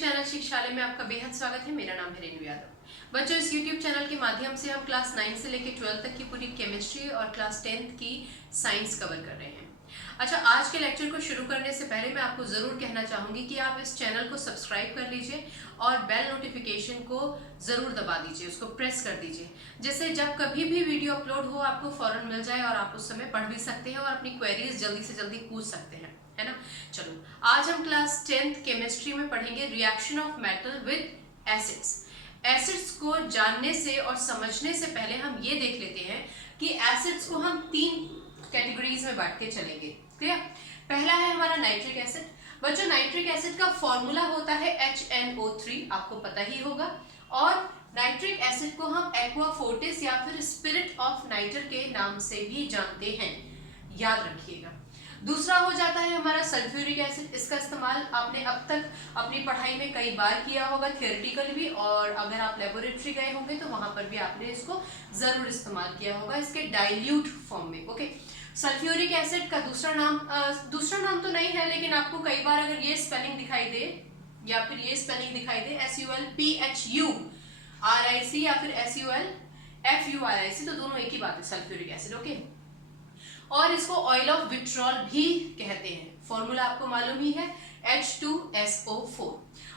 Channel शिक्षालय में आपका बेहद स्वागत है। मेरा नाम है रेणु यादव। बच्चों, इस YouTube चैनल के माध्यम से हम क्लास 9 से लेकर 12 तक की पूरी केमिस्ट्री और क्लास 10 की साइंस कवर कर रहे हैं। अच्छा, आज के लेक्चर को शुरू करने से पहले मैं आपको ज़रूर कहना चाहूँगी कि आप इस चैनल को सब्सक्राइब कर लीजिए और बेल नोटिफिकेशन को ज़रूर दबा दीजिए, उसको प्रेस कर दीजिए, जिससे जब कभी भी वीडियो अपलोड हो आपको फ़ौरन मिल जाए और आप उस समय पढ़ भी सकते हैं और अपनी क्वेरीज जल्दी से जल्दी पूछ सकते हैं, है ना। चलो, आज हम क्लास 10th केमिस्ट्री में पढ़ेंगे reaction of metal with acids. Acids को जानने से और समझने से पहले हम ये देख लेते हैं कि एसिड्स को हम 3 कैटेगरीज में बांट के चलेंगे। क्लियर? पहला है हमारा नाइट्रिक एसिड। बच्चों, नाइट्रिक एसिड का फॉर्मूला होता है HNO3, आपको पता ही होगा। और नाइट्रिक एसिड को हम एक्वा फोर्टिस या फिर स्पिरिट ऑफ नाइटर के नाम से भी जानते हैं, याद रखिएगा। दूसरा हो जाता है हमारा सल्फ्यूरिक एसिड। इसका इस्तेमाल आपने अब तक अपनी पढ़ाई में कई बार किया होगा, थियोरेटिकल भी, और अगर आप लेबोरेटरी गए होंगे तो वहां पर भी आपने इसको जरूर इस्तेमाल किया होगा इसके डाइल्यूट फॉर्म में। ओके, सल्फ्यूरिक एसिड का दूसरा नाम तो नहीं है, लेकिन आपको कई बार अगर ये स्पेलिंग दिखाई दे या फिर ये स्पेलिंग दिखाई दे SULPHURIC या फिर SULFURIC, तो दोनों एक ही बात है, सल्फ्यूरिक एसिड। ओके, और इसको ऑयल ऑफ विट्रॉल भी कहते हैं। फॉर्मूला आपको मालूम ही है, H2SO4।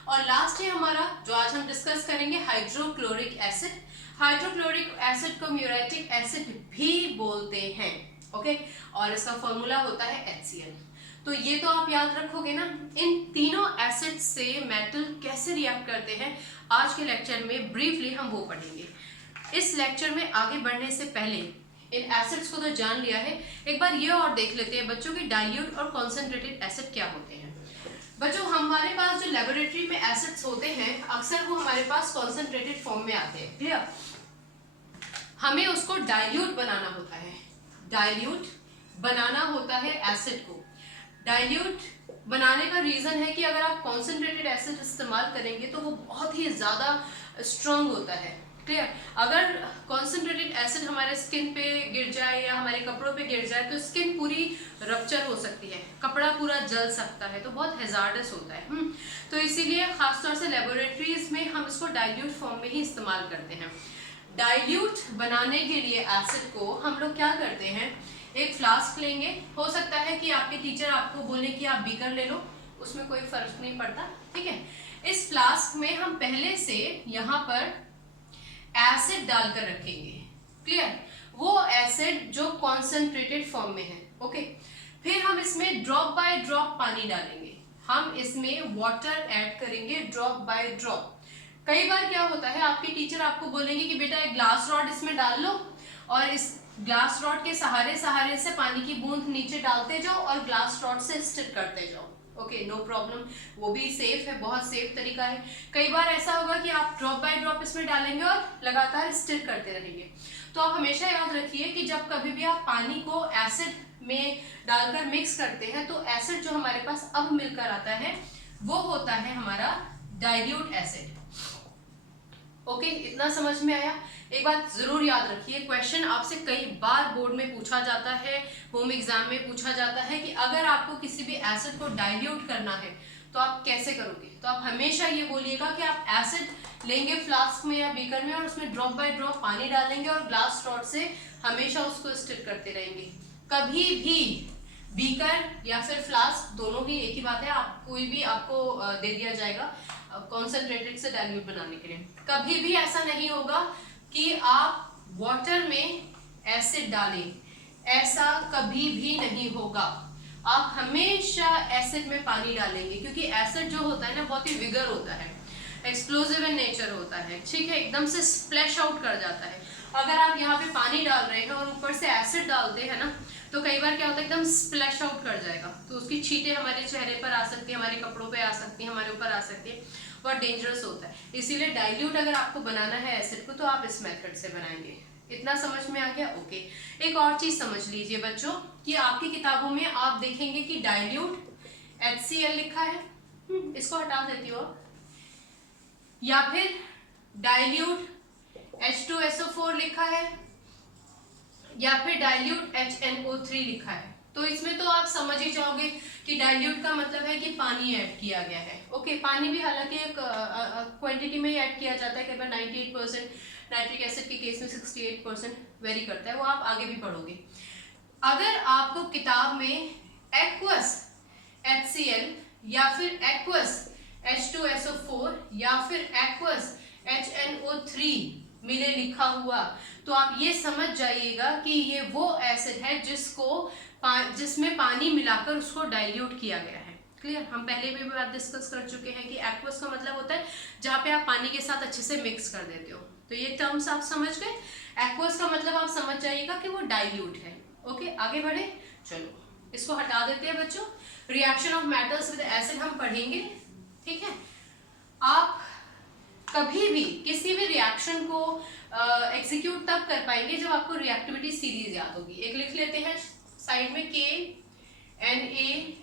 और लास्ट है हमारा जो आज हम डिस्कस करेंगे, हाइड्रोक्लोरिक एसिड। हाइड्रोक्लोरिक एसिड को म्यूरेटिक एसिड भी बोलते हैं। ओके, और इसका फॉर्मूला होता है HCl। तो ये तो आप याद रखोगे ना। इन तीनों एसिड से मेटल कैसे रिएक्ट करते हैं आज के लेक्चर में ब्रीफली हम वो पढ़ेंगे। इस लेक्चर में आगे बढ़ने से पहले इन एसिड्स को तो जान लिया है, एक बार ये और देख लेते हैं बच्चों की डाइल्यूट और कॉन्सेंट्रेटेड एसिड क्या होते हैं। बच्चों, हमारे पास जो लेबोरेटरी में एसिड्स होते हैं अक्सर वो हमारे पास कॉन्सेंट्रेटेड फॉर्म में आते हैं। क्लियर? हमें उसको डाइल्यूट बनाना होता है, डाइल्यूट बनाना होता है एसिड को। डाइल्यूट बनाने का रीजन है कि अगर आप कॉन्सेंट्रेटेड एसिड इस्तेमाल करेंगे तो वो बहुत ही ज्यादा स्ट्रांग होता है। क्लियर? अगर कॉन्सेंट्रेटेड एसिड हमारे स्किन पे गिर जाए या हमारे कपड़ों पे गिर जाए तो स्किन पूरी रप्चर हो सकती है, कपड़ा पूरा जल सकता है, तो बहुत हैजार्डस होता है। तो इसीलिए खासतौर से लेबोरेटरीज में हम इसको डाइल्यूट फॉर्म में ही इस्तेमाल करते हैं। डाइल्यूट बनाने के लिए एसिड को हम लोग क्या करते हैं, एक फ्लास्क लेंगे। हो सकता है कि आपके टीचर आपको बोले कि आप बीकर ले लो, उसमें कोई फर्क नहीं पड़ता, ठीक है। इस फ्लास्क में हम पहले से यहाँ पर एसिड डालकर रखेंगे। क्लियर? वो एसिड जो कॉन्सेंट्रेटेड फॉर्म में है। ओके, फिर हम इसमें ड्रॉप बाय ड्रॉप पानी डालेंगे, हम इसमें वाटर ऐड करेंगे ड्रॉप बाय ड्रॉप। कई बार क्या होता है, आपके टीचर आपको बोलेंगे कि बेटा एक ग्लास रॉड इसमें डाल लो और इस ग्लास रॉड के सहारे से पानी की बूंद नीचे डालते जाओ और ग्लास रॉड से स्टिर करते जाओ। ओके, नो प्रॉब्लम, वो भी सेफ है, बहुत सेफ तरीका है। कई बार ऐसा होगा कि आप ड्रॉप बाय ड्रॉप इसमें डालेंगे और लगातार स्टिर करते रहेंगे। तो आप हमेशा याद रखिए कि जब कभी भी आप पानी को एसिड में डालकर मिक्स करते हैं तो एसिड जो हमारे पास अब मिलकर आता है वो होता है हमारा डाइल्यूट एसिड। ओके, इतना समझ में आया? एक बात जरूर याद रखिए, क्वेश्चन आपसे कई बार बोर्ड में पूछा जाता है, होम एग्जाम में पूछा जाता है कि अगर आपको किसी भी एसिड को डाइल्यूट करना है तो आप कैसे करोगे। तो आप हमेशा ये बोलिएगा कि आप एसिड लेंगे फ्लास्क में या बीकर में और उसमें ड्रॉप बाय ड्रॉप पानी डालेंगे और ग्लास रॉड से हमेशा उसको स्टिर करते रहेंगे। कभी भी बीकर या फिर फ्लास्क, दोनों ही एक ही बात है, आप कोई भी आपको दे दिया जाएगा कॉन्सेंट्रेटेड से डाइल्यूट बनाने के लिए। कभी भी ऐसा नहीं होगा कि आप वाटर में एसिड डालें, ऐसा कभी भी नहीं होगा। आप हमेशा एसिड में पानी डालेंगे, क्योंकि एसिड जो होता है ना बहुत ही विगर होता है, एक्सप्लोजिव इन नेचर होता है, ठीक है, एकदम से स्प्लैश आउट कर जाता है। अगर आप यहाँ पे पानी डाल रहे हैं और ऊपर से एसिड डालते हैं ना, तो कई बार क्या होता है एकदम स्प्लैश आउट कर जाएगा, तो उसकी छींटे हमारे चेहरे पर आ सकती है, हमारे कपड़ों पे आ सकती है, हमारे ऊपर आ सकती है, बहुत डेंजरस होता है। इसीलिए डाइल्यूट अगर आपको बनाना है एसिड को तो आप इस मेथड से बनाएंगे। इतना समझ में आ गया? ओके, एक और चीज समझ लीजिए बच्चों कि आपकी किताबों में आप देखेंगे कि डाइल्यूट HCl लिखा है, इसको हटा देती हो, या फिर डाइल्यूट H2SO4 लिखा है, या फिर डाइल्यूट HNO3 लिखा है। तो इसमें तो आप समझ ही जाओगे कि डाइल्यूट का मतलब है कि पानी ऐड किया गया है। ओके, पानी भी हालांकि एक क्वांटिटी में ही ऐड किया जाता है, कई बार 98%, नाइट्रिक एसिड के केस में 68% वेरी करता है, वो आप आगे भी पढ़ोगे। अगर आपको किताब में एक्वस HCl या फिर एक्वस H2SO4 या फिर एक्वस HNO3 मिले लिखा हुआ, तो आप ये समझ जाइएगा कि ये वो एसिड है जिसमें पानी मिलाकर उसको डाइल्यूट किया गया है। क्लियर? हम पहले भी बात डिस्कस कर चुके हैं कि एक्वस का मतलब होता है जहाँ पे आप पानी के साथ अच्छे से मिक्स कर देते हो। तो ये टर्म्स आप समझ गए। एक्वस का मतलब आप समझ जाइएगा कि वो डाइल्यूट है। ओके, आगे बढ़े, चलो इसको हटा देते हैं बच्चों। Reaction of metals with acid हम पढ़ेंगे, ठीक है। आप कभी भी किसी भी रिएक्शन को एग्जीक्यूट तब कर पाएंगे जब आपको रिएक्टिविटी सीरीज याद होगी। एक लिख लेते हैं साइड में, K Na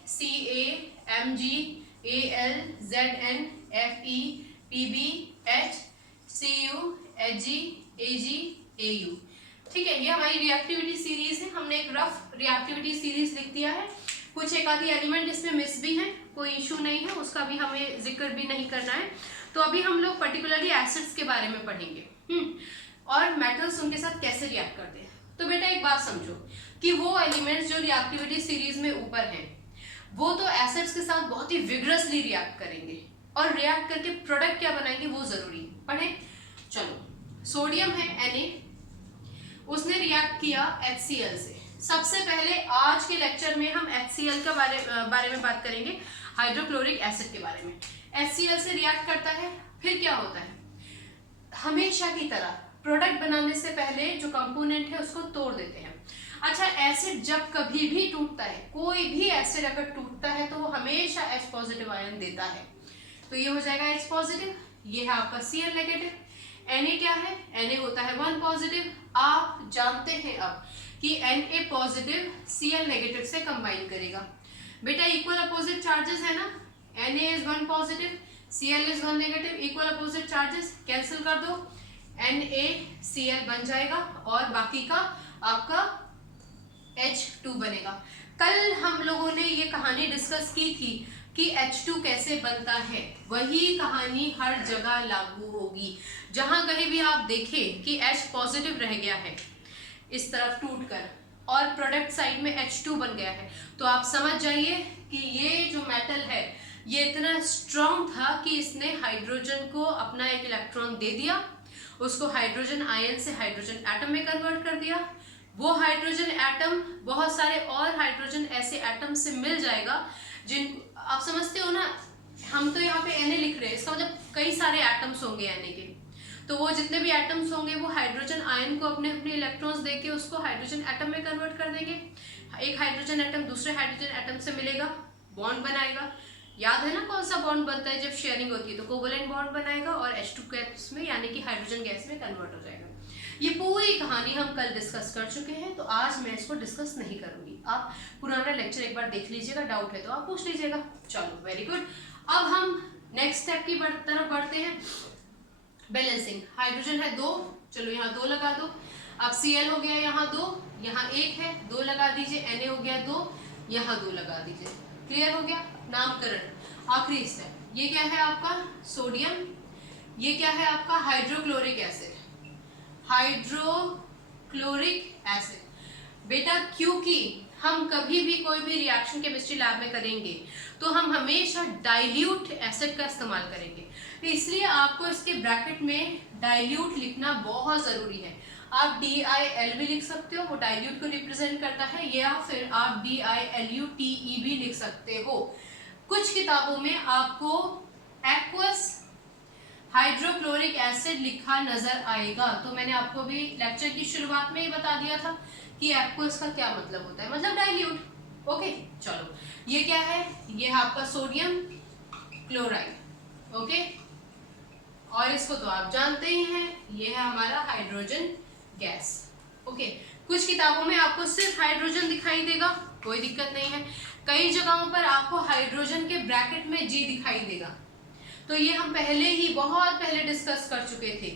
Ca Mg Al Zn Fe Pb H Cu Hg Ag Au, ठीक है। ये हमारी रिएक्टिविटी सीरीज है। हमने एक रफ रिएक्टिविटी सीरीज लिख दिया है। कुछ एक आधी एलिमेंट इसमें मिस भी हैं, कोई इशू नहीं है, उसका भी हमें जिक्र भी नहीं करना है। तो अभी हम लोग पर्टिकुलरली एसिड्स के बारे में पढ़ेंगे और मेटल्स उनके साथ कैसे रिएक्ट करते हैं। तो बेटा एक बात समझो कि वो एलिमेंट्स जो रिएक्टिविटी सीरीज में ऊपर हैं वो तो एसिड्स के साथ बहुत ही विगरसली रिएक्ट करेंगे और रिएक्ट करके प्रोडक्ट क्या बनाएंगे वो जरूरी पढ़े। चलो, सोडियम है Na, उसने रिएक्ट किया HCl से। सबसे पहले आज के लेक्चर में हम HCl के बारे में बात करेंगे, हाइड्रोक्लोरिक एसिड के बारे में। HCl से रिएक्ट करता है, फिर क्या होता है, हमेशा की तरह प्रोडक्ट बनाने से पहले जो कंपोनेंट है उसको तोड़ देते हैं। अच्छा, एसिड जब कभी भी टूटता है, कोई भी एसिड अगर टूटता है तो वो हमेशा H पॉजिटिव आयन देता है। तो ये हो जाएगा H पॉजिटिव, ये है आपका Cl नेगेटिव। Na क्या है, Na होता है 1 पॉजिटिव। आप जानते हैं अब कि Na पॉजिटिव Cl नेगेटिव से कंबाइन करेगा। बेटा इक्वल अपोजिट चार्जेस है ना, Na is 1 positive, Cl is 1 negative, equal opposite charges cancel कर दो, NaCl बन जाएगा और बाकी का आपका H2 बनेगा। कल हम लोगों ने ये कहानी डिस्कस की थी कि H2 कैसे बनता है, वही कहानी हर जगह लागू होगी। जहां कहीं भी आप देखें कि H पॉजिटिव रह गया है इस तरफ टूट कर और प्रोडक्ट साइड में H2 बन गया है, तो आप समझ जाइए कि ये जो मेटल है ये इतना स्ट्रॉन्ग था कि इसने हाइड्रोजन को अपना एक इलेक्ट्रॉन दे दिया, उसको हाइड्रोजन आयन से हाइड्रोजन एटम में कन्वर्ट कर दिया। वो हाइड्रोजन एटम बहुत सारे और हाइड्रोजन ऐसे एटम से मिल जाएगा जिन आप समझते हो ना, हम तो यहाँ पे Na लिख रहे हैं, इसका मतलब कई सारे एटम्स होंगे Na के। तो वो जितने भी एटम्स होंगे वो हाइड्रोजन आयन को अपने अपने इलेक्ट्रॉन्स देके उसको हाइड्रोजन एटम में कन्वर्ट कर देंगे। एक हाइड्रोजन एटम दूसरे हाइड्रोजन एटम से मिलेगा, बॉन्ड बनाएगा। याद है ना कौन सा बॉन्ड बनता है जब शेयरिंग होती है, तो कोवलेंट बॉन्ड बनाएगा और H2 गैस में यानी कि हाइड्रोजन गैस में कन्वर्ट हो जाएगा। ये पूरी कहानी हम कल डिस्कस कर चुके हैं, तो आज मैं इसको डिस्कस नहीं करूंगी। आप पुराना लेक्चर एक बार देख लीजिएगा, डाउट है तो आप पूछ लीजिएगा। चलो वेरी गुड। अब हम नेक्स्ट स्टेप की तरफ बढ़ते हैं, बैलेंसिंग। हाइड्रोजन है 2, चलो यहाँ 2 लगा दो। अब Cl हो गया यहाँ 2, यहाँ 1 है, 2 लगा दीजिए। Na हो गया 2, यहाँ 2 लगा दीजिए। क्लियर हो गया? नामकरण। आखिरी स्टेप, ये क्या है आपका सोडियम, ये क्या है आपका हाइड्रोक्लोरिक एसिड। हाइड्रोक्लोरिक एसिड बेटा, क्योंकि हम कभी भी कोई भी रिएक्शन केमिस्ट्री लैब में करेंगे तो हम हमेशा डाइल्यूट एसिड का इस्तेमाल करेंगे, तो इसलिए आपको इसके ब्रैकेट में डाइल्यूट लिखना बहुत ज़रूरी है। आप DIL भी लिख सकते हो, वो डाइल्यूट को रिप्रेजेंट करता है, या फिर आप DILUTE भी लिख सकते हो। कुछ किताबों में आपको एक्वस हाइड्रोक्लोरिक एसिड लिखा नजर आएगा, तो मैंने आपको भी लेक्चर की शुरुआत में ही बता दिया था कि एक्वस का क्या मतलब होता है, मतलब डाइल्यूट। ओके, चलो ये क्या है, ये है आपका सोडियम क्लोराइड। ओके, और इसको तो आप जानते ही हैं, ये है हमारा हाइड्रोजन गैस। ओके, कुछ किताबों में आपको सिर्फ हाइड्रोजन दिखाई देगा, कोई दिक्कत नहीं है। कई जगहों पर आपको हाइड्रोजन के ब्रैकेट में G दिखाई देगा, तो ये हम पहले ही बहुत पहले डिस्कस कर चुके थे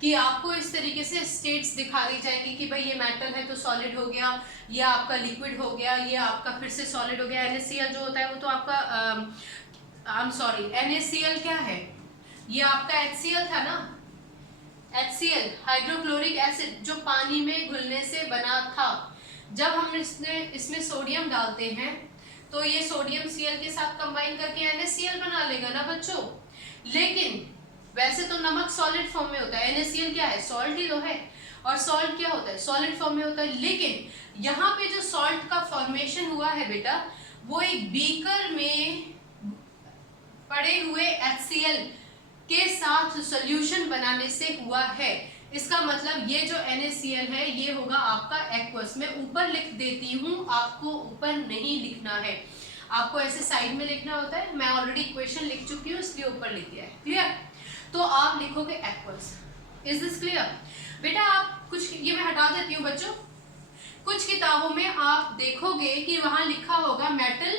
कि आपको इस तरीके से स्टेट्स दिखा दी जाएंगी कि भाई ये मेटल है तो सॉलिड हो गया, ये आपका लिक्विड हो गया, ये आपका फिर से सॉलिड हो गया। NaCl जो होता है वो तो आपका आई एम सॉरी, NaCl क्या है, ये आपका HCl था ना, HCl हाइड्रोक्लोरिक एसिड, जो पानी में घुलने से बना था। जब हम इसमें सोडियम डालते हैं तो ये सोडियम Cl के साथ कंबाइन करके NaCl बना लेगा ना बच्चों। लेकिन वैसे तो नमक सॉलिड फॉर्म में होता है, NaCl क्या है, सॉल्ट ही तो है, और सॉल्ट क्या होता है, सॉलिड फॉर्म में होता है। लेकिन यहाँ पे जो सॉल्ट का फॉर्मेशन हुआ है बेटा, वो एक बीकर में पड़े हुए HCl के साथ सॉल्यूशन बनाने से हुआ है। इसका मतलब ये जो NaCl है ये होगा आपका एक्वस। मैं ऊपर लिख देती हूँ, आपको ऊपर नहीं लिखना है, आपको ऐसे साइड में लिखना होता है। मैं ऑलरेडी इक्वेशन लिख चुकी हूँ इसलिए ऊपर लिख दिया है। क्लियर? तो आप लिखोगे एक्वस। इज दिस क्लियर बेटा? आप कुछ, ये मैं हटा देती हूँ बच्चों, कुछ किताबों में आप देखोगे कि वहां लिखा होगा metal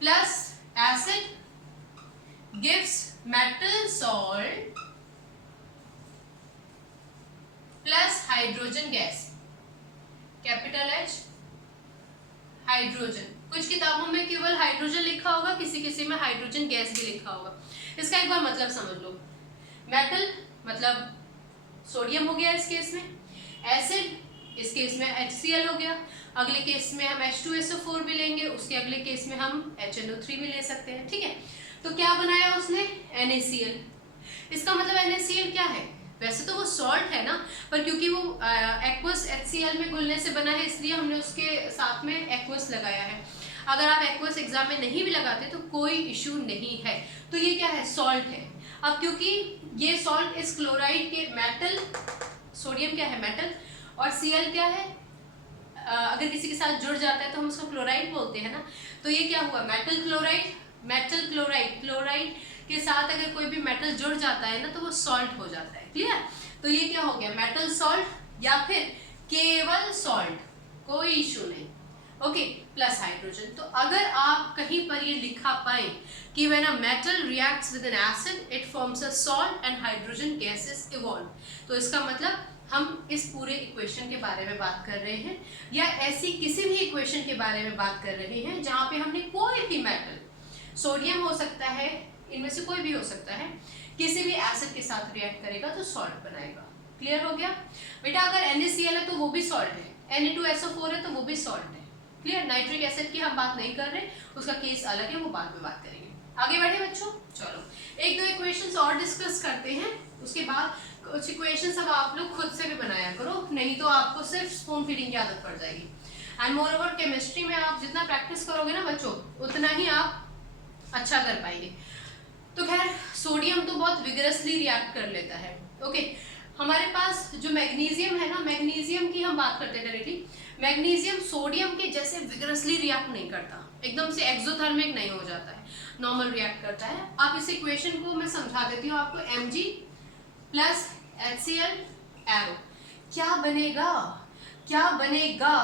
plus acid gives metal salt plus hydrogen gas, capital H hydrogen. कुछ किताबों में केवल हाइड्रोजन लिखा होगा, किसी किसी में हाइड्रोजन गैस भी लिखा होगा। इसका एक बार मतलब समझ लो। मेटल मतलब सोडियम हो गया इस केस में, एसिड इस केस में HCl हो गया, अगले केस में हम H2SO4 भी लेंगे, उसके अगले केस में हम HNO3 भी ले सकते हैं। ठीक है, तो क्या बनाया उसने, NaCl। इसका मतलब NaCl क्या है, वैसे तो वो सॉल्ट है ना, पर क्योंकि वो एक्वस HCl में घुलने से बना है इसलिए हमने उसके साथ में एक्वस लगाया है। अगर आप एक्वस एग्जाम में नहीं भी लगाते तो कोई इशू नहीं है। तो ये क्या है, सॉल्ट है। अब क्योंकि ये सॉल्ट इस क्लोराइड के, मेटल सोडियम क्या है, मेटल, और Cl क्या है, अगर किसी के साथ जुड़ जाता है तो हम उसको क्लोराइड बोलते हैं ना। तो ये क्या हुआ, metal chloride, metal chloride, chloride के साथ अगर कोई भी मेटल जुड़ जाता है ना तो वो सॉल्ट हो जाता है। क्लियर? तो ये क्या हो गया, मेटल सॉल्ट या फिर केवल सॉल्ट, कोई इशू नहीं। Okay, plus hydrogen. तो अगर आप कहीं पर ये लिखा पाए कि when a metal reacts with N acid it forms a salt and hydrogen gases evolve, तो इसका मतलब हम इस पूरे इक्वेशन के बारे में बात कर रहे हैं, या ऐसी किसी भी इक्वेशन के बारे में बात कर रहे हैं जहां पे हमने कोई भी मेटल, सोडियम हो सकता है, इनमें से कोई भी हो सकता है, किसी भी एसिड के साथ रिएक्ट करेगा तो सॉल्ट बनाएगा। क्लियर हो गया बेटा? अगर NaCl है तो वो भी सॉल्ट है, Na2SO4 है तो वो भी सॉल्ट है। क्लियर? नाइट्रिक एसिड की हम बात नहीं कर रहे, उसका केस अलग है, वो बाद में बात करेंगे। आगे बढ़े बच्चों, चलो एक दो इक्वेशंस और डिस्कस करते हैं, उसके बाद कुछ इक्वेशंस अब आप लोग खुद से भी बनाया करो, नहीं तो आपको सिर्फ स्पून फीडिंग की आदत पड़ जाएगी। एंड मोर ओवर केमिस्ट्री में आप जितना प्रैक्टिस करोगे ना बच्चों, उतना ही आप अच्छा कर पाएंगे। तो खैर, सोडियम तो बहुत विगरसली रिएक्ट कर लेता है। ओके, हमारे पास जो मैग्नीशियम है ना, मैग्नीशियम की हम बात करते हैं डायरेक्टली। मैग्नीशियम सोडियम के जैसे विगरसली रिएक्ट नहीं करता, एकदम से एक्सोथर्मिक नहीं हो जाता है, नॉर्मल रिएक्ट करता है। आप इस इक्वेशन को मैं समझा देती हूँ आपको, Mg प्लस HCl एरो। क्या बनेगा, क्या बनेगा,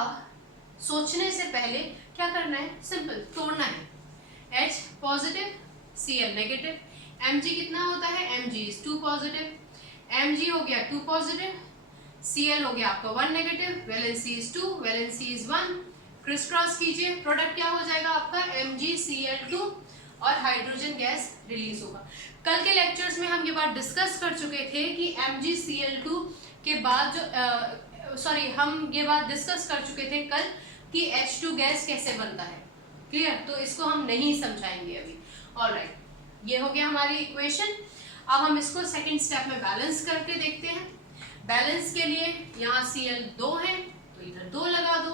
सोचने से पहले क्या करना है, सिंपल तोड़ना है। H positive, Cl negative, Mg कितना होता है, Mg इज 2 पॉजिटिव, Mg हो गया 2 पॉजिटिव, Cl हो गया आपका 1 negative, valency is 2, valency is 1, criss cross कीजिए, प्रोडक्ट क्या हो जाएगा आपका, MgCl2, और हाइड्रोजन गैस रिलीज होगा। कल के लेक्चर्स में हम ये बात डिस्कस कर चुके थे कि MgCl2 के बाद जो हम ये बात डिस्कस कर चुके थे कल कि H2 गैस कैसे बनता है। क्लियर? तो इसको हम नहीं समझाएंगे अभी। ऑलराइट, ये हो गया हमारी इक्वेशन। अब हम इसको सेकंड स्टेप में बैलेंस करके देखते हैं। बैलेंस के लिए यहाँ Cl 2 है तो इधर 2 लगा दो,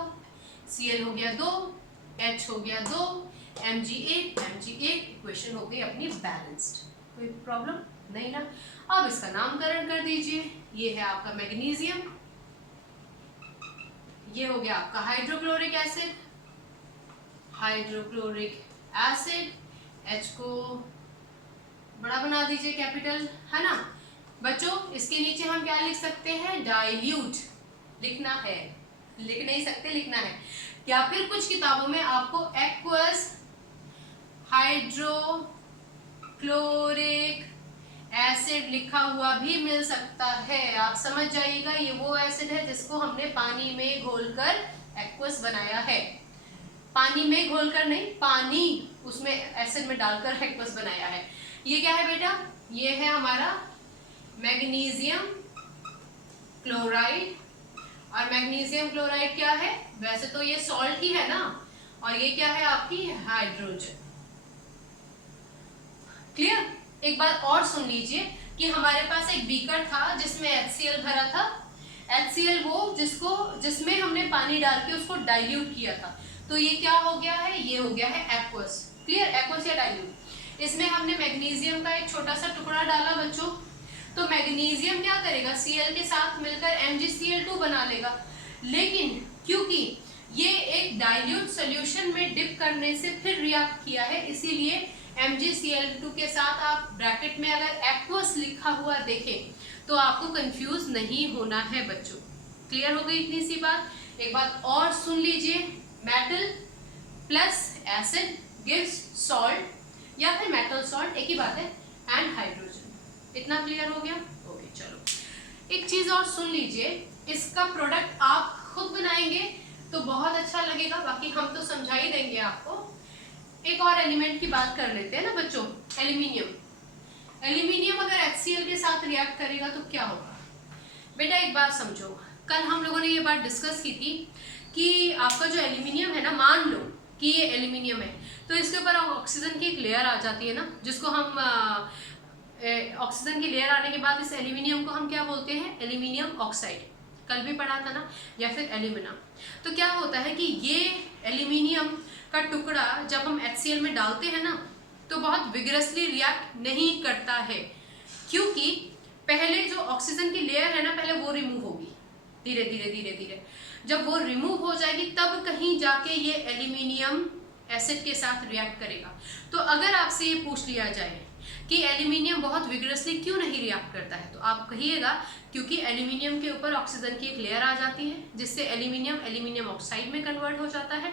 Cl हो गया 2, H हो गया 2, Mg1, इक्वेशन हो गई अपनी बैलेंस्ड। कोई प्रॉब्लम नहीं ना? अब इसका नामकरण कर दीजिए, ये है आपका मैग्नीशियम, ये हो गया आपका hydrochloric acid, hydrochloric acid, H को बड़ा बना दीजिए, कैपिटल, है ना बच्चों? इसके नीचे हम क्या लिख सकते हैं, डाइल्यूट लिखना है, लिख नहीं सकते, लिखना है। या फिर कुछ किताबों में आपको एक्वस हाइड्रोक्लोरिक एसिड लिखा हुआ भी मिल सकता है। आप समझ जाइएगा, ये वो एसिड है जिसको हमने पानी में घोलकर एक्वस बनाया है। पानी में घोलकर नहीं, पानी उसमें एसिड में डालकर एक्वस बनाया है। ये क्या है बेटा? ये है हमारा मैग्नीशियम क्लोराइड। और मैग्नीशियम क्लोराइड क्या है? वैसे तो ये सॉल्ट ही है ना, और ये क्या है आपकी हाइड्रोजन। क्लियर? एक बात और सुन लीजिए कि हमारे पास एक बीकर था जिसमें HCl भरा था। HCl वो जिसमें हमने पानी डाल के उसको डाइल्यूट किया था। तो ये क्या हो गया है? ये हो गया है एक्वस। क्लियर? एक्वस या डाइल्यूट। इसमें हमने मैग्नीशियम का एक छोटा सा टुकड़ा डाला बच्चों, तो मैग्नीशियम क्या करेगा? Cl के साथ मिलकर MgCl2 बना लेगा। लेकिन क्योंकि ये एक डाइल्यूट सोल्यूशन में डिप करने से फिर रिएक्ट किया है, इसीलिए MgCl2 के साथ आप ब्रैकेट में अगर एक्वस लिखा हुआ देखें तो आपको कंफ्यूज नहीं होना है बच्चों। क्लियर हो गई इतनी सी बात? एक बात और सुन लीजिए, metal plus acid gives salt, या फिर मेटल सॉल्ट, एक ही बात है, एंड हाइड्रोजन। इतना क्लियर हो गया? ओके, चलो एक चीज और सुन लीजिए, इसका प्रोडक्ट आप खुद बनाएंगे तो बहुत अच्छा लगेगा, बाकी हम तो समझा ही देंगे आपको। एक और एलिमेंट की बात कर लेते हैं ना बच्चों, एल्यूमिनियम। एल्यूमिनियम अगर HCl के साथ रिएक्ट करेगा तो क्या होगा? बेटा एक बात समझो, कल हम लोगों ने ये बात डिस्कस की थी कि आपका जो एल्यूमिनियम है ना, मान लो कि ये एल्यूमिनियम है, तो इसके ऊपर ऑक्सीजन की एक लेयर आ जाती है ना, जिसको हम ऑक्सीजन की लेयर आने के बाद इस एल्यूमिनियम को हम क्या बोलते हैं? Aluminium oxide. कल भी पढ़ा था ना, या फिर एल्यूमिना। तो क्या होता है कि ये एल्यूमिनियम का टुकड़ा जब हम HCl में डालते हैं ना, तो बहुत विगरसली रिएक्ट नहीं करता है, क्योंकि पहले जो ऑक्सीजन की लेयर है ना, पहले वो रिमूव होगी धीरे धीरे धीरे धीरे। जब वो रिमूव हो जाएगी तब कहीं जाके ये एल्यूमिनियम एसिड के साथ रिएक्ट करेगा। तो अगर आपसे ये पूछ लिया जाए कि एल्यूमिनियम बहुत विगरसली क्यों नहीं रिएक्ट करता है, तो आप कहिएगा क्योंकि एल्यूमिनियम के ऊपर ऑक्सीजन की एक लेयर आ जाती है, जिससे एल्यूमिनियम ऑक्साइड में कन्वर्ट हो जाता है।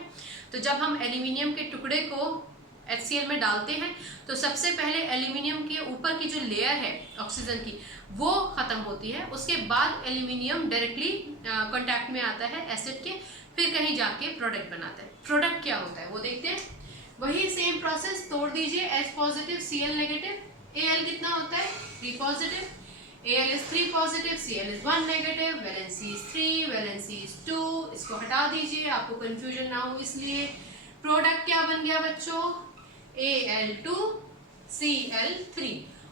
तो जब हम एल्यूमिनियम के टुकड़े को HCl में डालते हैं तो सबसे पहले एल्यूमिनियम के ऊपर की जो लेयर है ऑक्सीजन की, वो खत्म होती है। उसके बाद एल्यूमिनियम डायरेक्टली कांटेक्ट में आता है एसिड के, फिर कहीं जाके प्रोडक्ट बनाता है। प्रोडक्ट क्या होता है वो देखते हैं। वही सेम प्रोसेस, तोड़ दीजिए, H positive Cl negative, Al कितना होता है? 3 positive, Al is 3 positive, Cl is 1 negative, valency is 3, valency is 2। इसको हटा दीजिए, आपको कंफ्यूजन ना हो इसलिए। प्रोडक्ट क्या बन गया बच्चों? Al2Cl3।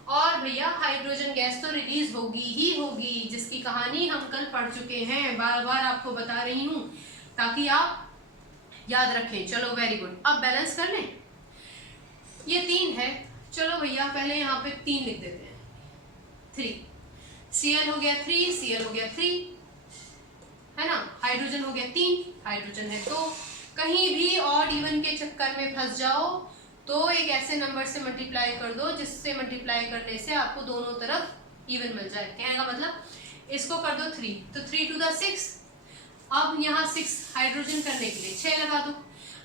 और भैया हाइड्रोजन गैस तो रिलीज होगी ही होगी, जिसकी कहानी हम कल पढ़ चुके हैं, बार बार आपको बता रही हूँ ताकि आप याद रखें। चलो वेरी गुड। अब बैलेंस कर लें। ये 3 है, चलो भैया पहले यहाँ पे 3 लिख देते हैं। 3 Cl हो गया 3, Cl हो गया 3, है ना। हाइड्रोजन हो गया 3, हाइड्रोजन है 2। कहीं भी ऑड इवन के चक्कर में फंस जाओ तो एक ऐसे नंबर से मल्टीप्लाई कर दो जिससे मल्टीप्लाई करने से आपको दोनों तरफ इवन मिल जाए। कहने का मतलब इसको कर दो 3, तो 3 to the 6। अब यहाँ 6 हाइड्रोजन करने के लिए 6 लगा दो।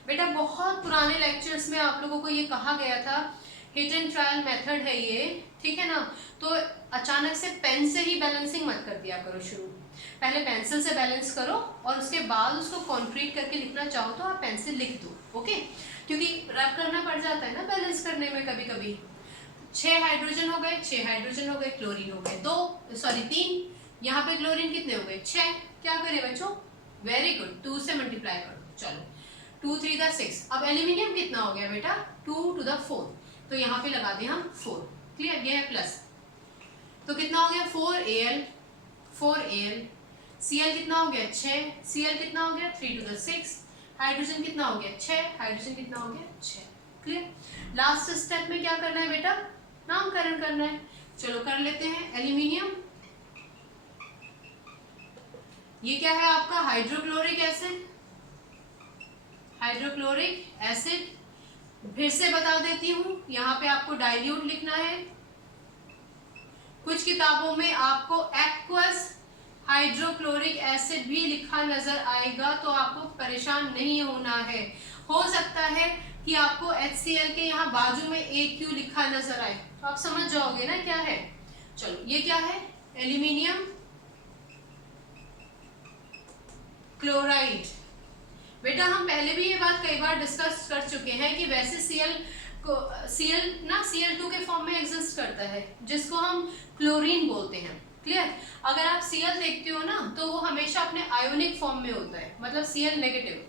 बेटा बहुत पुराने लेक्चर्स में आप लोगों को ये कहा गया था, हिट एंड ट्रायल मेथड है ये, ठीक है ना। तो अचानक से पेन से ही बैलेंसिंग मत कर दिया करो शुरू, पहले पेंसिल से बैलेंस करो और उसके बाद उसको कॉन्क्रीट करके लिखना चाहो तो आप पेन से लिख दो, ओके। क्योंकि रब करना पड़ जाता है ना बैलेंस करने में कभी कभी। 6 हाइड्रोजन हो गए, 6 हाइड्रोजन हो गए, क्लोरीन हो गए 3। यहाँ पे क्लोरीन कितने हो गए? 6। क्या करें बच्चों? वेरी गुड, 2 से मल्टीप्लाई कर दो। चलो 2 3 the 6। अब एल्यूमिनियम कितना हो गया बेटा? 2 to the 4, तो यहाँ पे लगा दें हम 4। क्लियर? ये है प्लस, तो कितना हो गया? 4Al। Cl कितना हो गया? 6। Cl कितना हो गया? 3 to the 6। हाइड्रोजन कितना हो गया? 6। हाइड्रोजन कितना हो गया? 6। क्लियर? लास्ट स्टेप में क्या करना है बेटा? नामकरण करना है। चलो कर लेते हैं। एल्यूमिनियम, ये क्या है आपका? Hydrochloric acid. हाइड्रोक्लोरिक एसिड फिर से बता देती हूँ, यहाँ पे आपको डाइल्यूट लिखना है। कुछ किताबों में आपको एक्वस हाइड्रोक्लोरिक एसिड भी लिखा नजर आएगा, तो आपको परेशान नहीं होना है। हो सकता है कि आपको HCl के यहाँ बाजू में AQ लिखा नजर आए, तो आप समझ जाओगे ना क्या है। चलो ये क्या है, एल्यूमिनियम क्लोराइड। बेटा हम पहले भी ये बात कई बार डिस्कस कर चुके हैं कि वैसे Cl ना Cl2 के फॉर्म में एग्जिस्ट करता है, जिसको हम क्लोरीन बोलते हैं। क्लियर? अगर आप Cl देखते हो ना तो वो हमेशा अपने आयोनिक फॉर्म में होता है, मतलब Cl नेगेटिव,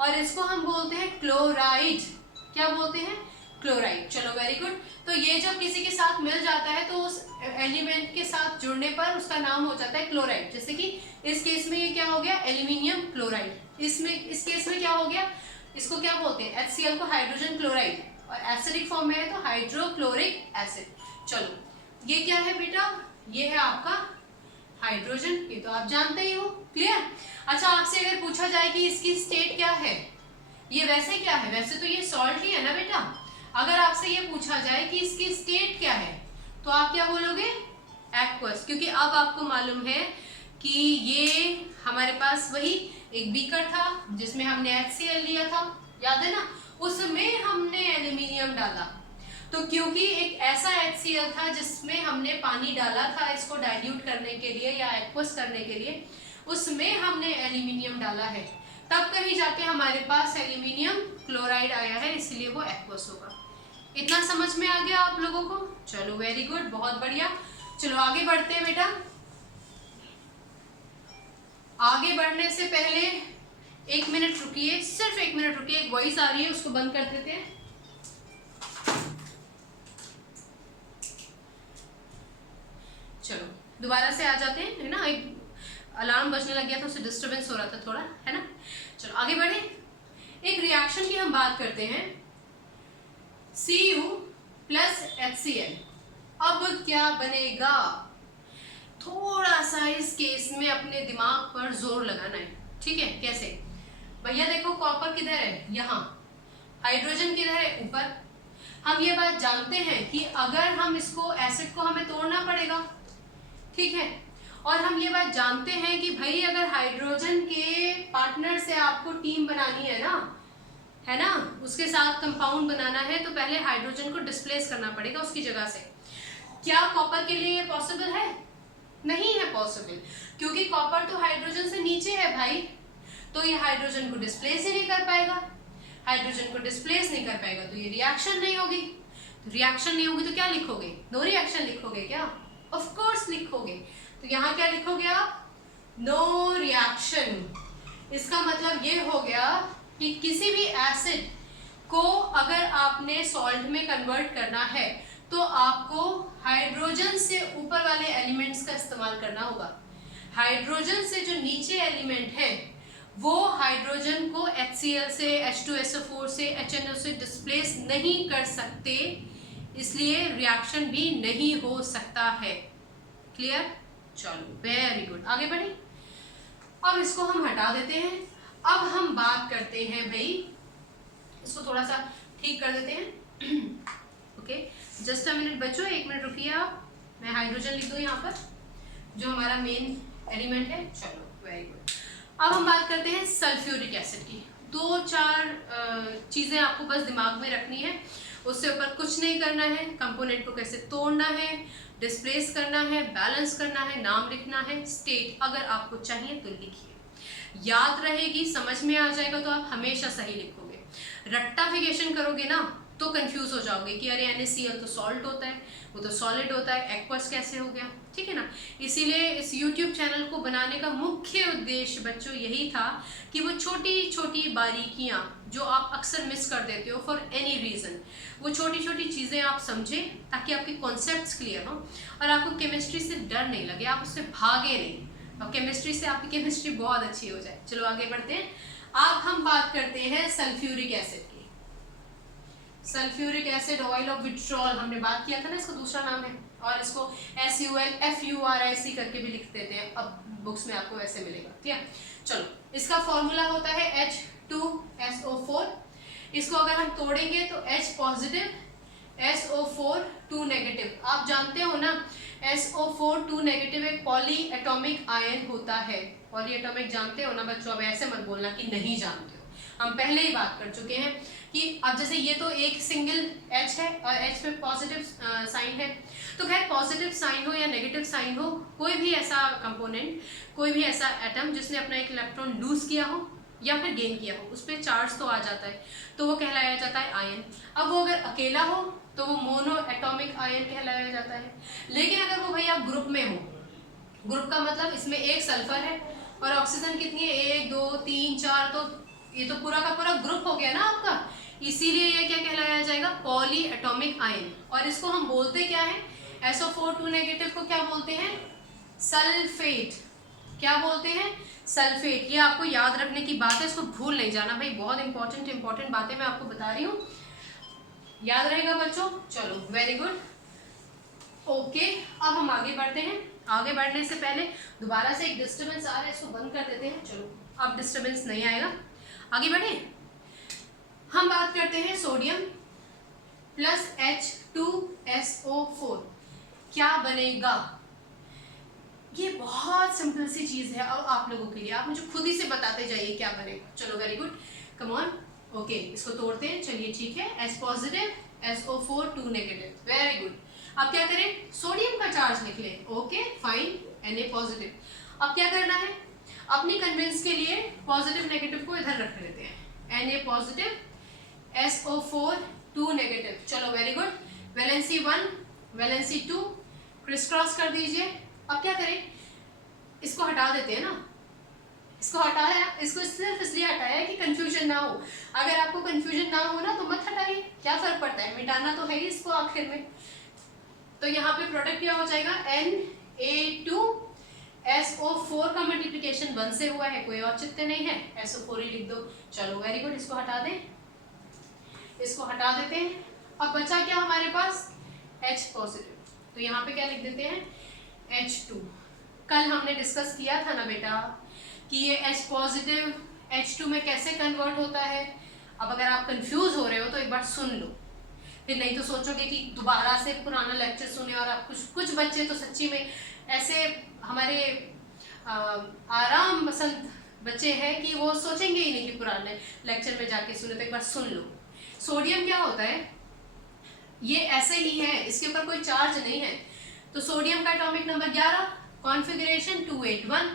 और इसको हम बोलते हैं क्लोराइड। क्या बोलते हैं? क्लोराइड। चलो वेरी गुड। तो ये जब किसी के साथ मिल जाता है तो उस एलिमेंट के साथ जुड़ने पर उसका नाम हो जाता है क्लोराइड। जैसे कि इस केस में ये क्या हो गया, एल्यूमिनियम क्लोराइड। इस केस में क्या हो गया, इसको क्या बोलते हैं, HCl को हाइड्रोजन क्लोराइड, और एसिडिक फॉर्म में है तो हाइड्रोक्लोरिक एसिड। चलो ये क्या है बेटा, ये है आपका हाइड्रोजन, ये तो आप जानते ही हो। क्लियर? अच्छा आपसे अगर पूछा जाए कि इसकी स्टेट क्या है, ये वैसे क्या है, वैसे तो ये सॉल्ट ही है ना बेटा। अगर आपसे ये पूछा जाए कि इसकी स्टेट क्या है तो आप क्या बोलोगे, एक्वस, क्योंकि अब आपको मालूम है कि ये हमारे पास वही एक बीकर था जिसमें हमने HCl लिया था, याद है ना, उसमें हमने एल्यूमिनियम डाला। तो क्योंकि एक ऐसा HCl था जिसमें हमने पानी डाला था इसको डाइल्यूट करने के लिए या एक्वस करने के लिए, उसमें हमने एल्यूमिनियम डाला है, तब कहीं जाके हमारे पास एल्यूमिनियम क्लोराइड आया है, इसलिए वो एक्वस होगा। इतना समझ में आ गया आप लोगों को? चलो वेरी गुड, बहुत बढ़िया। चलो आगे बढ़ते हैं बेटा। आगे बढ़ने से पहले 1 मिनट रुकिए, सिर्फ 1 मिनट रुकिए, एक वॉइस आ रही है उसको बंद कर देते हैं। चलो दोबारा से आ जाते हैं, है ना, एक अलार्म बजने लग गया था, उससे डिस्टरबेंस हो रहा था थोड़ा, है ना। चलो आगे बढ़े। एक रिएक्शन की हम बात करते हैं, Cu प्लस HCl। अब क्या बनेगा, थोड़ा सा इस केस में अपने दिमाग पर जोर लगाना है, ठीक है। कैसे भैया, देखो कॉपर किधर है, यहाँ, हाइड्रोजन किधर है, ऊपर। हम ये बात जानते हैं कि अगर हम इसको एसिड को हमें तोड़ना पड़ेगा, ठीक है, और हम ये बात जानते हैं कि भाई अगर हाइड्रोजन के पार्टनर से आपको टीम बनानी है ना, उसके साथ कंपाउंड बनाना है तो पहले हाइड्रोजन को डिस्प्लेस करना पड़ेगा उसकी जगह से। क्या कॉपर के लिए ये पॉसिबल है? नहीं है पॉसिबल, क्योंकि कॉपर तो हाइड्रोजन से नीचे है भाई, तो ये हाइड्रोजन को डिस्प्लेस ही नहीं कर पाएगा। हाइड्रोजन को डिस्प्लेस नहीं कर पाएगा तो ये रिएक्शन नहीं होगी। रिएक्शन नहीं होगी तो क्या लिखोगे, नो रिएक्शन लिखोगे क्या? ऑफ कोर्स लिखोगे। तो यहाँ क्या लिखोगे आप, नो रिएक्शन। इसका मतलब ये हो गया कि किसी भी एसिड को अगर आपने सॉल्ट में कन्वर्ट करना है तो आपको हाइड्रोजन से ऊपर वाले एलिमेंट्स का इस्तेमाल करना होगा। हाइड्रोजन से जो नीचे एलिमेंट है वो हाइड्रोजन को HCl से, H2SO4 से, HNO से डिस्प्लेस नहीं कर सकते, इसलिए रिएक्शन भी नहीं हो सकता है। क्लियर? चलो वेरी गुड, आगे बढ़े। अब इसको हम हटा देते हैं। अब हम बात करते हैं भाई, इसको थोड़ा सा ठीक कर देते हैं। ओके, जस्ट अ मिनट बच्चों, 1 मिनट रुकिए आप, मैं हाइड्रोजन लिख दूँ यहाँ पर जो हमारा मेन एलिमेंट है। चलो वेरी गुड। अब हम बात करते हैं सल्फ्यूरिक एसिड की। 2-4 चीज़ें आपको बस दिमाग में रखनी है, उससे ऊपर कुछ नहीं करना है। कंपोनेंट को कैसे तोड़ना है, डिस्प्लेस करना है, बैलेंस करना है, नाम लिखना है, स्टेट अगर आपको चाहिए तो लिखिए, याद रहेगी, समझ में आ जाएगा तो आप हमेशा सही लिखोगे। रट्टाफिकेशन करोगे ना तो कंफ्यूज हो जाओगे कि अरे NaCl तो सॉल्ट होता है, वो तो सॉलिड होता है, एक्वस कैसे हो गया, ठीक है ना। इसीलिए इस YouTube चैनल को बनाने का मुख्य उद्देश्य बच्चों यही था कि वो छोटी छोटी बारीकियाँ जो आप अक्सर मिस कर देते हो फॉर एनी रीज़न, वो छोटी छोटी चीज़ें आप समझें ताकि आपके कॉन्सेप्ट्स क्लियर हों और आपको केमिस्ट्री से डर नहीं लगे, आप उससे भागे नहीं, और केमिस्ट्री से आपकी केमिस्ट्री बहुत अच्छी हो जाए। चलो आगे बढ़ते हैं। अब हम बात करते हैं सल्फ्यूरिक एसिड की। Sulphuric acid oil of vitriol, हमने बात किया था ना, इसका दूसरा नाम है, और इसको SUL FURIC करके भी लिख देते हैं, अब बुक्स में आपको ऐसे मिलेगा, ठीक है। चलो इसका फॉर्मूला होता है H2SO4। इसको अगर हम तोड़ेंगे तो H पॉजिटिव, SO4 2 नेगेटिव। आप जानते हो ना SO4 2 नेगेटिव एक पॉली एटॉमिक आयन होता है। पॉली एटॉमिक जानते हो ना बच्चों, अब ऐसे मत बोलना कि नहीं जानते हो, हम पहले ही बात कर चुके हैं कि अब जैसे ये तो एक सिंगल H है और H पे पॉजिटिव साइन है, तो खैर पॉजिटिव साइन हो या नेगेटिव साइन हो, कोई भी ऐसा कंपोनेंट, कोई भी ऐसा एटम जिसने अपना एक इलेक्ट्रॉन लूज किया हो या फिर गेन किया हो, उस पर चार्ज तो आ जाता है, तो वो कहलाया जाता है आयन। अब वो अगर अकेला हो तो वो मोनो एटॉमिक आयन कहलाया जाता है। लेकिन अगर वो भैया ग्रुप में हो, ग्रुप का मतलब इसमें एक सल्फर है और ऑक्सीजन कितनी है, 1 2 3 4, तो ये तो पूरा का पूरा ग्रुप हो गया ना आपका, इसीलिए ये क्या कहलाया जाएगा, पॉली एटॉमिक आयन। और इसको हम बोलते क्या है, SO4 2 नेगेटिव को क्या बोलते हैं, सल्फेट। क्या बोलते हैं, सल्फेट। ये आपको याद रखने की बात है, इसको भूल नहीं जाना भाई, बहुत इंपॉर्टेंट बातें मैं आपको बता रही हूँ, याद रहेगा बच्चों। चलो वेरी गुड, ओके। अब हम आगे बढ़ते हैं। आगे बढ़ने से पहले दोबारा से एक डिस्टर्बेंस आ रहा है, इसको बंद कर देते हैं। चलो अब डिस्टर्बेंस नहीं आएगा, आगे बढ़े। हम बात करते हैं सोडियम प्लस H2SO4 क्या बनेगा। ये बहुत सिंपल सी चीज है अब आप लोगों के लिए, आप मुझे खुद ही से बताते जाइए क्या बनेगा। चलो very good, come on, okay. इसको तोड़ते हैं, चलिए ठीक है। H positive SO4 2 negative, very good. अब क्या करें, सोडियम का चार्ज लिख लें, ओके फाइन, Na पॉजिटिव। अब क्या करना है, अपनी कन्विंस के लिए पॉजिटिव नेगेटिव को इधर रख लेते हैं, Na पॉजिटिव SO4 2 नेगेटिव। चलो very good, valency 1 valency 2 criss cross कर दीजिए। अब क्या करें, इसको हटा देते हैं ना, इसको हटाया, इसको सिर्फ इसलिए हटाया कि कंफ्यूजन ना हो। अगर आपको कंफ्यूजन ना हो ना तो मत हटाइए, क्या फर्क पड़ता है, मिटाना तो है ही इसको आखिर में। तो यहाँ पे प्रोडक्ट क्या हो जाएगा, Na2SO4 का मल्टीप्लिकेशन 1 से हुआ है, कोई औचित्य नहीं है, SO4 ही लिख दो। चलो वेरी गुड, इसको हटा दें, इसको हटा देते हैं। अब बचा क्या हमारे पास, H पॉजिटिव, तो यहाँ पे क्या लिख देते हैं, H2। कल हमने डिस्कस किया था ना बेटा कि ये H पॉजिटिव H2 में कैसे कन्वर्ट होता है। अब अगर आप कंफ्यूज हो रहे हो तो एक बार सुन लो, फिर नहीं तो सोचोगे कि दोबारा से पुराना लेक्चर सुने। और आप कुछ बच्चे तो सच्ची में ऐसे हमारे आराम पसंद बच्चे हैं कि वो सोचेंगे ही नहीं कि पुराने लेक्चर में जाके सुने, तो एक बार सुन लो। सोडियम क्या होता है, ये ऐसे ही है, इसके ऊपर कोई चार्ज नहीं है। तो सोडियम का एटॉमिक नंबर 11, कॉन्फ़िगरेशन 281।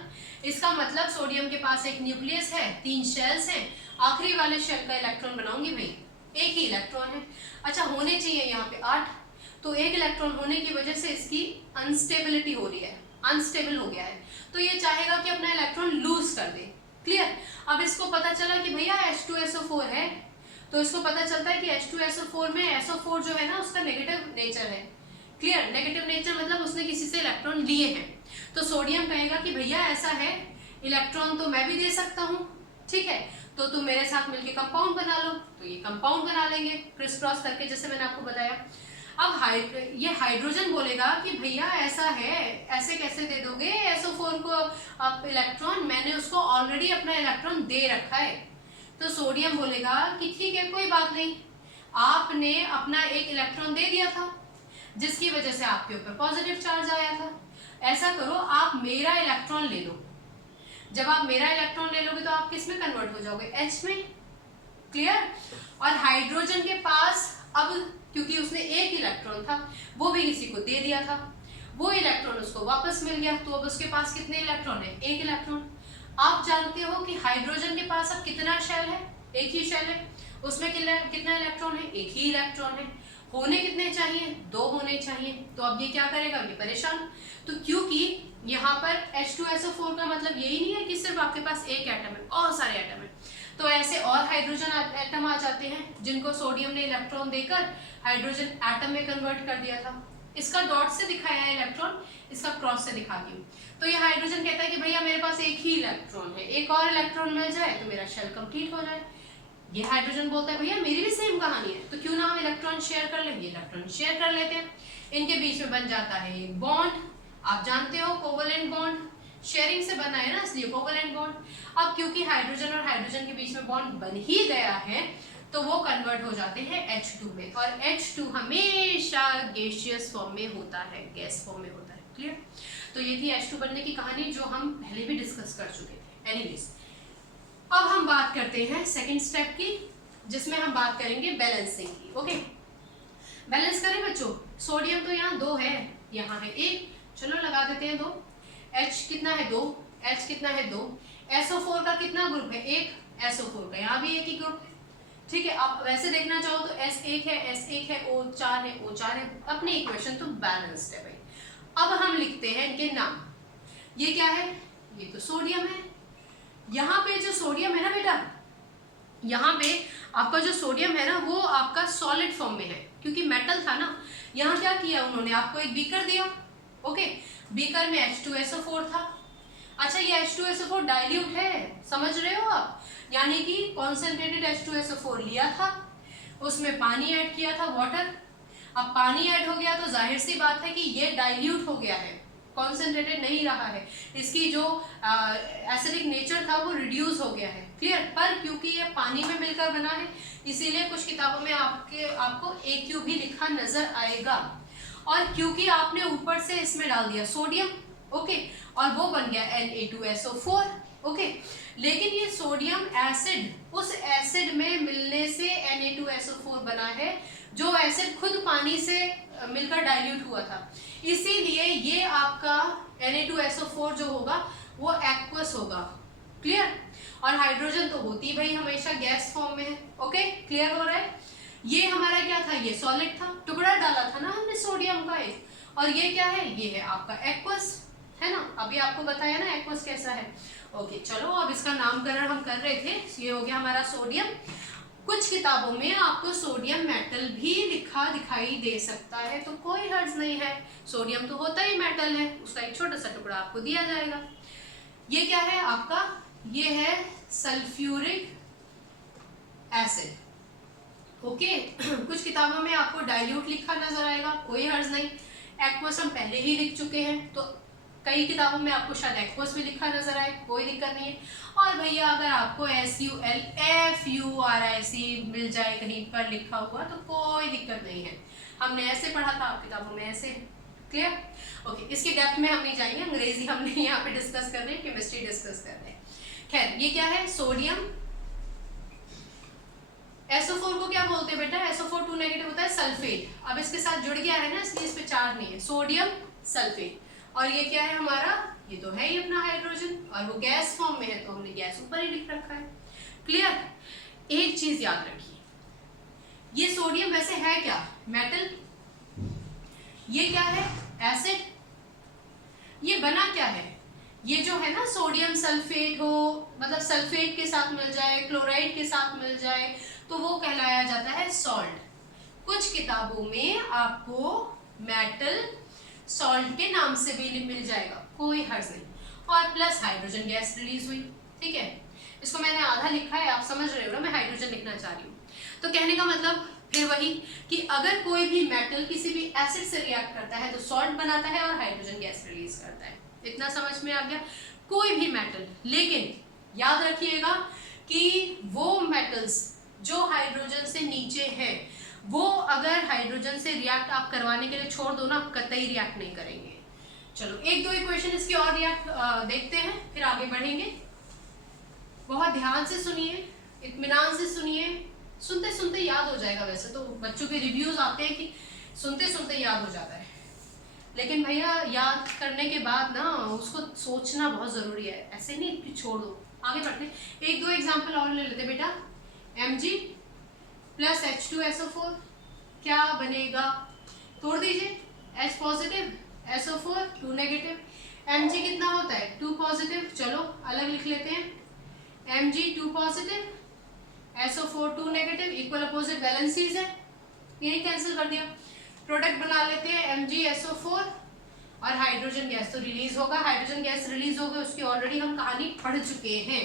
इसका मतलब सोडियम के पास एक न्यूक्लियस है, 3 शेल्स हैं, आखिरी वाले शेल का इलेक्ट्रॉन बनाऊंगी भाई, एक ही इलेक्ट्रॉन है। अच्छा होने चाहिए यहाँ पे 8, तो एक इलेक्ट्रॉन होने की वजह से इसकी अनस्टेबिलिटी हो रही है, अनस्टेबल हो गया है, तो ये चाहेगा कि अपना इलेक्ट्रॉन लूज कर दे। क्लियर। अब इसको पता चला कि भैया H2SO4 है, तो इसको पता चलता है कि H2SO4 में SO4 जो है ना उसका नेगेटिव नेचर है। क्लियर, नेगेटिव नेचर मतलब उसने किसी से इलेक्ट्रॉन लिए हैं। तो सोडियम कहेगा कि भैया ऐसा है, इलेक्ट्रॉन तो मैं भी दे सकता हूँ, ठीक है, तो तुम मेरे साथ मिलके कंपाउंड बना लो। तो ये कंपाउंड बना लेंगे क्रिस क्रॉस करके, जैसे मैंने आपको बताया। अब ये हाइड्रोजन बोलेगा कि भैया ऐसा है, ऐसे कैसे दे दोगे SO4 को आप इलेक्ट्रॉन, मैंने उसको ऑलरेडी अपना इलेक्ट्रॉन दे रखा है। तो सोडियम बोलेगा कि ठीक है कोई बात नहीं, आपने अपना एक इलेक्ट्रॉन दे दिया था जिसकी वजह से आपके ऊपर पॉजिटिव चार्ज आया था। ऐसा करो, आप मेरा इलेक्ट्रॉन ले लो। जब आप मेरा इलेक्ट्रॉन ले लोगे तो आप किस में कन्वर्ट हो जाओगे, H में। क्लियर। और हाइड्रोजन के पास अब क्योंकि उसने एक इलेक्ट्रॉन था, वो भी किसी को दे दिया था, वो इलेक्ट्रॉन उसको वापस मिल गया, तो अब उसके पास कितने इलेक्ट्रॉन है, एक इलेक्ट्रॉन। आप जानते हो कि हाइड्रोजन के पास अब कितना शेल है, एक ही शेल है, उसमें कितना इलेक्ट्रॉन है, एक ही इलेक्ट्रॉन है। होने कितने चाहिए, 2 होने चाहिए। तो अब ये क्या करेगा, ये परेशान। तो क्योंकि यहाँ पर H2SO4 का मतलब यही नहीं है कि सिर्फ आपके पास एक एटम है, और सारे एटम है। तो ऐसे और हाइड्रोजन एटम आ जाते हैं जिनको सोडियम ने इलेक्ट्रॉन देकर हाइड्रोजन एटम में कन्वर्ट कर दिया था। इसका डॉट से दिखाया है इलेक्ट्रॉन, इसका क्रॉस से दिखा दी। तो ये हाइड्रोजन कहता है कि भैया मेरे पास एक ही इलेक्ट्रॉन है, एक और इलेक्ट्रॉन मिल जाए तो मेरा शेल कंप्लीट हो जाए। ये हाइड्रोजन बोलता है भैया मेरी भी सेम कहानी है, तो क्यों ना हम इलेक्ट्रॉन शेयर कर लेंगे, इलेक्ट्रॉन शेयर कर लेते हैं। इनके बीच में बन जाता है एक बॉन्ड, आप जानते हो कोवलेंट बॉन्ड, शेयरिंग से बना है ना, इसलिए कोवलेंट बॉन्ड। अब क्योंकि हाइड्रोजन और हाइड्रोजन के बीच में बॉन्ड बन ही गया है तो वो कन्वर्ट हो जाते हैं H2 में, और H2 हमेशा गैसियस फॉर्म में होता है, गैस फॉर्म में होता है। क्लियर। तो ये थी H2 बनने की कहानी जो हम पहले भी डिस्कस कर चुके थे। एनीवेज, अब हम बात करते हैं सेकंड स्टेप की। जिसमें हम बात करेंगे बैलेंसिंग की। ओके, बैलेंस करें बच्चों। सोडियम तो यहाँ 2 है, यहाँ है 1, चलो लगा देते हैं 2। H कितना है 2, H कितना है 2। SO4 का कितना ग्रुप है 1, SO4 का यहाँ भी एक ही ग्रुप है। ठीक है, आप वैसे देखना चाहो तो S1 है, S1 है, O4 है, O4 है। अपनी इक्वेशन तो बैलेंस्ड है भाई। अब हम लिखते हैं इनके नाम। ये क्या है, ये तो सोडियम है। यहाँ पे जो सोडियम है ना बेटा, यहाँ पे आपका जो सोडियम है ना वो आपका सॉलिड फॉर्म में है, क्योंकि मेटल था ना। यहाँ क्या किया उन्होंने, आपको एक बीकर दिया। ओके, बीकर में H2SO4 था। अच्छा, ये H2SO4 डाइल्यूट है, समझ रहे हो आप, यानी कि कॉन्सेंट्रेटेड H2SO4 लिया था, उसमें पानी ऐड किया था, वाटर। अब पानी ऐड हो गया तो जाहिर सी बात है कि ये डाइल्यूट हो गया है, कॉन्सेंट्रेटेड नहीं रहा है, इसकी जो एसिडिक नेचर था वो रिड्यूस हो गया है। क्लियर। पर क्योंकि ये पानी में मिलकर बना है, इसीलिए कुछ किताबों में आपको AQ भी लिखा नजर आएगा। और क्योंकि आपने ऊपर से इसमें डाल दिया सोडियम, ओके, और वो बन गया Na2SO4, ओके। लेकिन ये सोडियम एसिड उस एसिड में मिलने से Na2SO4 बना है, जो एसिड खुद पानी से मिलकर डाइल्यूट हुआ था। इसीलिए ये आपका Na2SO4 जो होगा वो एक्वस होगा। क्लियर। और हाइड्रोजन तो होती भाई हमेशा गैस फॉर्म में है। ओके, क्लियर हो रहा है। ये हमारा क्या था, ये सॉलिड था, टुकड़ा डाला था ना हमने सोडियम का एक। और ये क्या है, ये है आपका एक्वस, है ना। अभी आपको बताया ना एक्वस कैसा है। ओके, चलो अब इसका नामकरण हम कर रहे थे। ये हो गया हमारा सोडियम। कुछ किताबों में आपको सोडियम मेटल भी लिखा दिखाई दे सकता है, तो कोई हर्ज नहीं है। सोडियम तो होता ही मेटल है, उसका एक छोटा सा टुकड़ा आपको दिया जाएगा। ये क्या है आपका, ये है सल्फ्यूरिक एसिड। ओके, कुछ किताबों में आपको डाइल्यूट लिखा नजर आएगा, कोई हर्ज नहीं। एक्वस हम पहले ही लिख चुके हैं, तो कई किताबों में आपको शायद एक्वस भी लिखा नजर आए, कोई दिक्कत नहीं है। और भैया अगर आपको SULFURIC मिल जाए कहीं पर लिखा हुआ तो कोई दिक्कत नहीं है, हमने ऐसे पढ़ा था, आप किताबों में ऐसे। क्लियर। ओके, इसकी डेप्थ में हम नहीं जाएंगे, अंग्रेजी हमने यहाँ पे डिस्कस कर रहे हैं, केमिस्ट्री डिस्कस कर रहे हैं। खैर, ये क्या है, सोडियम। SO4 को क्या बोलते हैं बेटा, SO4 2 नेगेटिव होता है, सल्फेट। अब इसके साथ जुड़ गया है ना, इसलिए इस पे चार्ज नहीं है, सोडियम सल्फेट। और ये क्या है हमारा, ये तो है ही अपना हाइड्रोजन, और वो गैस फॉर्म में है तो हमने गैस ऊपर ही लिख रखा है। क्लियर। एक चीज याद रखिए, ये सोडियम वैसे है क्या, मेटल। ये क्या है, एसिड। ये बना क्या है, ये जो है ना सोडियम सल्फेट हो, मतलब सल्फेट के साथ मिल जाए, क्लोराइड के साथ मिल जाए, तो वो कहलाया जाता है सॉल्ट। कुछ किताबों में आपको मेटल सॉल्ट के नाम से भी मिल जाएगा, कोई हर्ज नहीं। और प्लस हाइड्रोजन गैस रिलीज हुई, ठीक है। इसको मैंने आधा लिखा है, आप समझ रहे हो ना, मैं हाइड्रोजन लिखना चाह रही हूँ। तो कहने का मतलब फिर वही कि अगर कोई भी मेटल किसी भी एसिड से रिएक्ट करता है तो सॉल्ट बनाता है और हाइड्रोजन गैस रिलीज करता है। इतना समझ में आ गया, कोई भी मेटल। लेकिन याद रखिएगा कि वो मेटल्स जो हाइड्रोजन से नीचे है, वो अगर हाइड्रोजन से रिएक्ट आप करवाने के लिए छोड़ दो ना, कतई रिएक्ट नहीं करेंगे। चलो एक दो इक्वेशन इसकी और देखते हैं, फिर आगे बढ़ेंगे। बहुत ध्यान से सुनिए, इत्मीनान से सुनिए, सुनते सुनते याद हो जाएगा। वैसे तो बच्चों के रिव्यूज आते हैं कि सुनते सुनते याद हो जाता है, लेकिन भैया याद करने के बाद ना उसको सोचना बहुत जरूरी है, ऐसे नहीं कि छोड़ दो। आगे बढ़ते, एक दो एग्जांपल और ले लेते बेटा। Mg प्लस H2SO4 क्या बनेगा, तोड़ दीजिए। H positive, SO4 2 negative. Mg कितना होता है, 2 पॉजिटिव। चलो अलग लिख लेते हैं, Mg 2 positive, SO4 2 negative, equal opposite valencies है, यही कैंसिल कर दिया। प्रोडक्ट बना लेते हैं MgSO4, और हाइड्रोजन गैस तो रिलीज होगा। हाइड्रोजन गैस रिलीज होगा, उसकी ऑलरेडी हम कहानी पढ़ चुके हैं।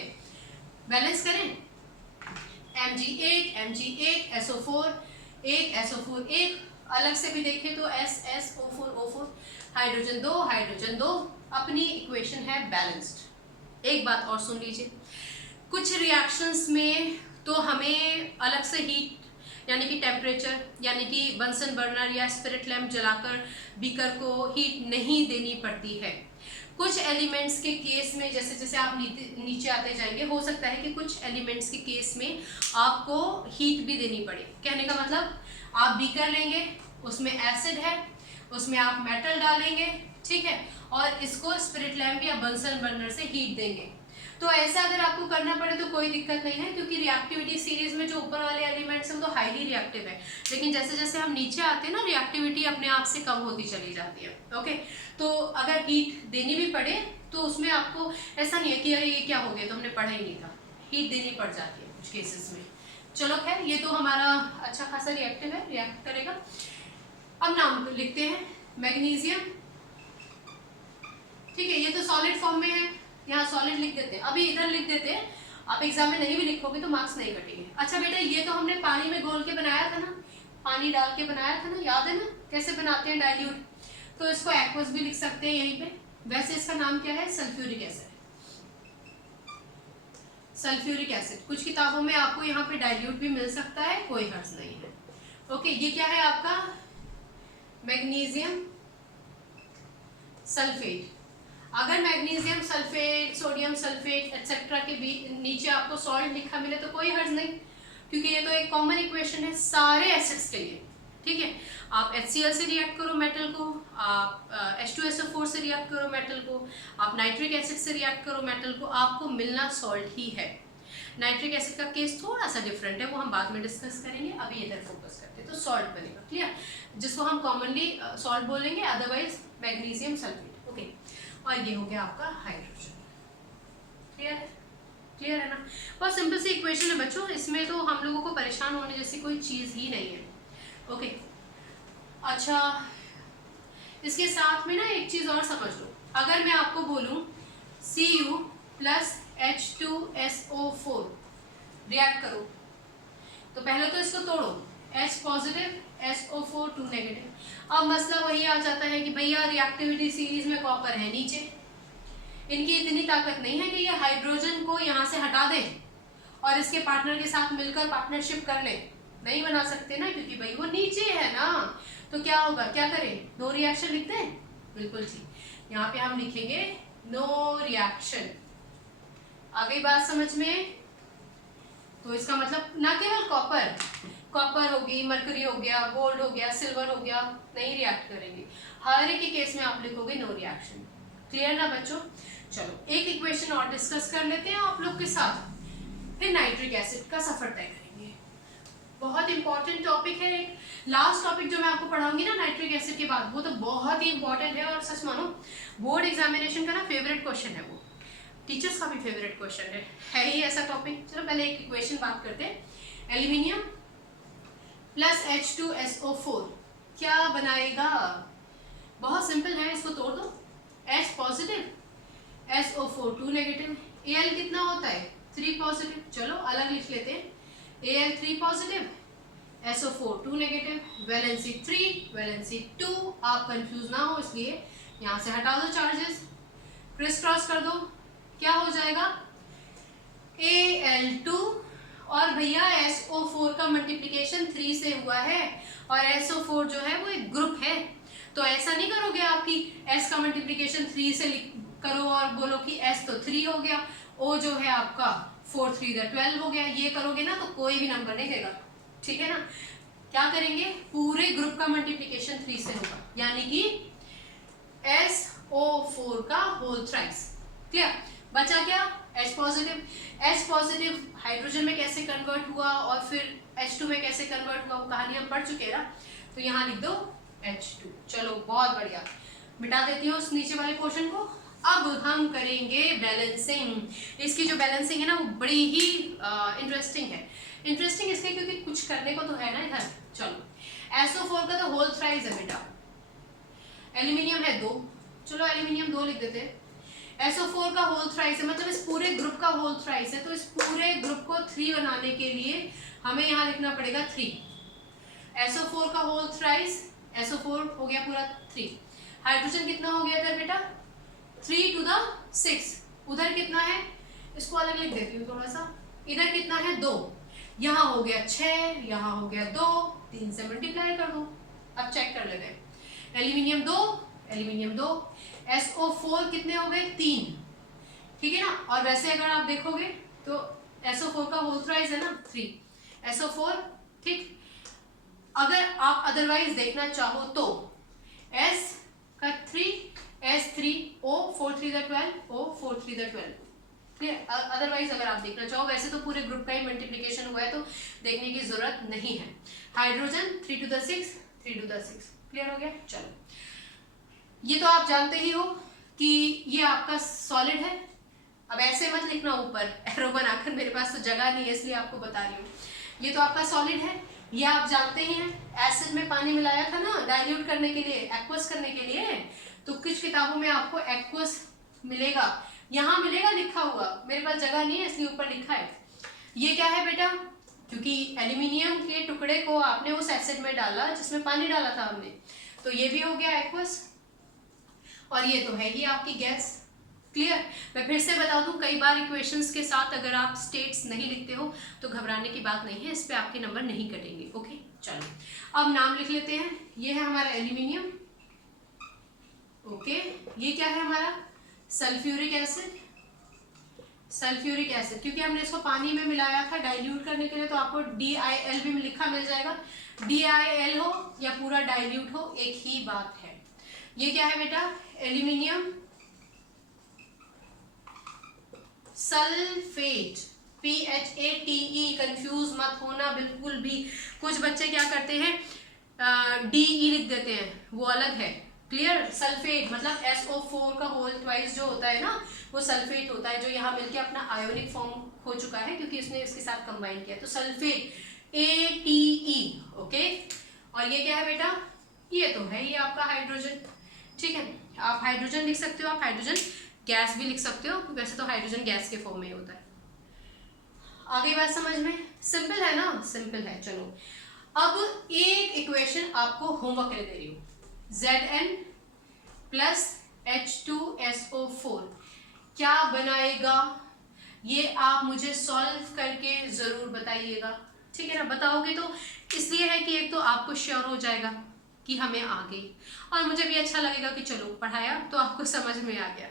बैलेंस करें, Mg1 Mg1 SO4 1 SO4 1, अलग से भी देखें तो SSO4 O4, हाइड्रोजन 2 हाइड्रोजन 2, अपनी इक्वेशन है बैलेंस्ड। एक बात और सुन लीजिए, कुछ रिएक्शंस में तो हमें अलग से हीट यानी कि टेम्परेचर, यानी कि बंसन बर्नर या स्पिरिट लैम्प जलाकर बीकर को हीट नहीं देनी पड़ती है। कुछ एलिमेंट्स के केस में जैसे जैसे आप नीचे आते जाएंगे, हो सकता है कि कुछ एलिमेंट्स के केस में आपको हीट भी देनी पड़े। कहने का मतलब आप बीकर लेंगे, उसमें एसिड है, उसमें आप मेटल डालेंगे, ठीक है, और इसको स्पिरिट लैम्प या बंसन बर्नर से हीट देंगे। तो ऐसा अगर आपको करना पड़े तो कोई दिक्कत नहीं है, क्योंकि रिएक्टिविटी सीरीज में जो ऊपर वाले एलिमेंट्स हैं वो तो हाईली रिएक्टिव है, लेकिन जैसे जैसे हम नीचे आते हैं ना रिएक्टिविटी अपने आप से कम होती चली जाती है। ओके, तो अगर हीट देनी भी पड़े तो उसमें आपको ऐसा नहीं है कि अरे ये क्या हो गया तो हमने पढ़ा ही नहीं था, हीट देनी पड़ जाती है कुछ केसेस में। चलो खैर, ये तो हमारा अच्छा खासा रिएक्टिव है, रिएक्ट करेगा। अब नाम लिखते हैं मैग्नीशियम, ठीक है, ये तो सॉलिड फॉर्म में है, यहाँ सॉलिड लिख देते हैं, अभी इधर लिख देते हैं, आप एग्जाम में नहीं भी लिखोगे तो मार्क्स नहीं कटेंगे। अच्छा बेटा, ये तो हमने पानी में घोल के बनाया था ना, पानी डाल के बनाया था ना, याद है ना कैसे बनाते हैं डाइल्यूट, तो इसको एक्वस भी लिख सकते हैं यहीं पे। वैसे इसका नाम क्या है, सल्फ्यूरिक एसिड, सल्फ्यूरिक एसिड। कुछ किताबों में आपको यहाँ पे डाइल्यूट भी मिल सकता है, कोई हर्ज नहीं है। ओके, ये क्या है आपका मैग्नीशियम सल्फेट। अगर magnesium sulphate, sodium sulphate etcetera के नीचे आपको सॉल्ट लिखा मिले तो कोई हर्ज नहीं, क्योंकि ये तो एक कॉमन इक्वेशन है सारे एसिड्स के लिए, ठीक है। आप HCl से रिएक्ट करो मेटल को, आप H2SO4 से रिएक्ट करो मेटल को, आप नाइट्रिक एसिड से रिएक्ट करो मेटल को, आपको मिलना सॉल्ट ही है। नाइट्रिक एसिड का केस थोड़ा सा डिफरेंट है, वो हम बाद में डिस्कस करेंगे, अभी इधर फोकस करते हैं। तो सॉल्ट बनेगा, क्लियर, जिसको हम कॉमनली सॉल्ट बोलेंगे, अदरवाइज मैग्नीशियम सल्फेट। ओके, और ये हो गया आपका हाइड्रोजन। क्लियर है, क्लियर है ना। बहुत सिंपल सी इक्वेशन है बच्चों, इसमें तो हम लोगों को परेशान होने जैसी कोई चीज़ ही नहीं है। ओके, अच्छा इसके साथ में ना एक चीज़ और समझ लो, अगर मैं आपको बोलूँ Cu प्लस H2SO4 रिएक्ट करो, तो पहले तो इसको तोड़ो, H पॉजिटिव SO4 2 नेगेटिव। अब मसला वही आ जाता है कि भैया रिएक्टिविटी सीरीज में कॉपर है नीचे, इनकी इतनी ताकत नहीं है कि ये हाइड्रोजन को यहाँ से हटा दे और इसके पार्टनर के साथ मिलकर पार्टनरशिप कर ले, नहीं बना सकते ना, क्योंकि भाई वो नीचे है ना। तो क्या होगा, क्या करें, नो रिएक्शन लिखते हैं, बिल्कुल ठीक, यहाँ पे हम लिखेंगे नो रिएक्शन। आ गई बात समझ में। तो इसका मतलब ना केवल कॉपर, कॉपर होगी, मरकरी हो गया, गोल्ड हो गया, सिल्वर हो गया, नहीं रिएक्ट करेंगे, हर एक के केस में आप लिखोगे नो रिएक्शन। क्लियर ना बच्चों। चलो एक इक्वेशन और डिस्कस कर लेते हैं आप लोग के साथ, फिर नाइट्रिक एसिड का सफर तय करेंगे। बहुत इंपॉर्टेंट टॉपिक है, एक लास्ट टॉपिक जो मैं आपको पढ़ाऊंगी ना नाइट्रिक एसिड के बाद, वो तो बहुत ही इंपॉर्टेंट है, और सच मानो बोर्ड एग्जामिनेशन का ना फेवरेट क्वेश्चन है, वो टीचर्स का भी फेवरेट क्वेश्चन है ही ऐसा टॉपिक। चलो पहले एक इक्वेशन बात करते हैं, एल्यूमिनियम प्लस H2SO4 क्या बनाएगा, बहुत सिंपल है, इसको तोड़ दो, H positive SO4 2 negative, Al कितना होता है 3 पॉजिटिव, चलो अलग लिख लेते हैं, Al 3 positive SO4 2 negative, valency 3 valency 2, आप कंफ्यूज ना हो इसलिए यहाँ से हटा दो चार्जेस, क्रिस क्रॉस कर दो, क्या हो जाएगा Al2, और भैया SO4 का मल्टीप्लिकेशन 3 से हुआ है, और SO4 जो है वो एक ग्रुप है, तो ऐसा नहीं करोगे आपकी S का मल्टीप्लिकेशन 3 से करो और बोलो कि S तो 3 हो गया, O जो है आपका 4 3 12 हो गया, ये करोगे ना तो कोई भी नंबर नहीं देगा, ठीक है ना। क्या करेंगे, पूरे ग्रुप का मल्टीप्लिकेशन 3 से होगा, यानी कि SO4 का होल थ्राइस। क्लियर, बचा क्या H positive, H positive hydrogen में कैसे कन्वर्ट हुआ और फिर H2 में कैसे कन्वर्ट हुआ, वो कहानी हम पढ़ चुके हैं ना, तो यहाँ लिख दो H2। चलो बहुत बढ़िया, मिटा देती हूँ उस नीचे वाले पोर्शन को। अब हम करेंगे बैलेंसिंग। इसकी जो बैलेंसिंग है ना वो बड़ी ही इंटरेस्टिंग है, इंटरेस्टिंग इसलिए क्योंकि कुछ करने को तो है ना इधर। चलो SO4 का तो होल थ्राइस है बेटा, एल्यूमिनियम है 2, चलो एल्यूमिनियम 2 लिख देते हैं, SO4 का होल थ्राइस है, मतलब इस पूरे ग्रुप का होल थ्राइस है, तो इस पूरे ग्रुप को 3 बनाने के लिए हमें यहाँ लिखना पड़ेगा 3। SO4 का होल थ्राइस, SO4 हो गया पूरा 3, हाइड्रोजन कितना हो गया इधर बेटा 3 to the 6, उधर कितना है, इसको अलग लिख देती हूँ थोड़ा सा, इधर कितना है 2, यहाँ हो गया 6, यहाँ हो गया 2, 3 से मल्टीप्लाई कर दो। अब चेक कर लेते हैं, एल्यूमिनियम 2 एल्यूमिनियम 2, SO4 कितने हो गए? 3, ठीक है ना। और वैसे अगर आप देखोगे तो SO4 का होल थ्राइस है ना 3 SO4, ठीक। अगर आप अदरवाइज देखना चाहो तो S का 3 S3 O 4 3 12 O 4 3 12, clear. Otherwise अगर आप देखना चाहो, वैसे तो पूरे ग्रुप का ही मल्टीप्लिकेशन हुआ है तो देखने की जरूरत नहीं है। Hydrogen 3 to the 6 3 to the 6, clear हो गया। चलो, ये तो आप जानते ही हो कि ये आपका सॉलिड है। अब ऐसे मत लिखना ऊपर एरो बनाकर, मेरे पास तो जगह नहीं है इसलिए आपको बता रही हूँ। ये तो आपका सॉलिड है, ये आप जानते ही हैं। एसिड में पानी मिलाया था ना डाइल्यूट करने के लिए, एक्वस करने के लिए, तो कुछ किताबों में आपको एक्वस मिलेगा, यहाँ मिलेगा लिखा हुआ, मेरे पास जगह नहीं है इसलिए ऊपर लिखा है। ये क्या है बेटा? क्योंकि एल्यूमिनियम के टुकड़े को आपने उस एसिड में डाला जिसमें पानी डाला था हमने, तो ये भी हो गया एक्वस, और ये तो है ही आपकी गैस, क्लियर। मैं फिर से बता दूं, कई बार इक्वेशंस के साथ अगर आप स्टेट्स नहीं लिखते हो तो घबराने की बात नहीं है, इस पे आपके नंबर नहीं कटेंगे। ओके, चलो अब नाम लिख लेते हैं। ये है हमारा एल्यूमिनियम, ओके। ये क्या है हमारा? Sulphuric acid. सल्फ्यूरिक एसिड, क्योंकि हमने इसको पानी में मिलाया था डाइल्यूट करने के लिए, तो आपको DIL भी लिखा मिल जाएगा। DIL हो या पूरा डाइल्यूट हो, एक ही बात है। ये क्या है बेटा? एल्यूमिनियम सल्फेट, PHATE, कंफ्यूज मत होना बिल्कुल भी। कुछ बच्चे क्या करते हैं DE लिख देते हैं, वो अलग है, क्लियर। सल्फेट मतलब SO4 का होल ट्वाइस जो होता है ना, वो सल्फेट होता है, जो यहाँ मिलके अपना आयोनिक फॉर्म हो चुका है क्योंकि इसने इसके साथ कंबाइन किया, तो सल्फेट ATE, ओके। और ये क्या है बेटा? ये तो है, ये आपका हाइड्रोजन, ठीक है। आप हाइड्रोजन लिख सकते हो, आप हाइड्रोजन गैस भी लिख सकते हो, वैसे तो हाइड्रोजन गैस के फॉर्म में ही होता है। आगे बात समझ में? सिंपल है ना? सिंपल है। चलो अब एक इक्वेशन आपको होमवर्क के लिए दे रही हूँ। Zn प्लस H2SO4 क्या बनाएगा, ये आप मुझे सॉल्व करके जरूर बताइएगा, ठीक है ना। बताओगे तो इसलिए है कि एक तो आपको श्योर हो जाएगा कि हमें आ गई, और मुझे भी अच्छा लगेगा कि चलो पढ़ाया तो आपको समझ में आ गया,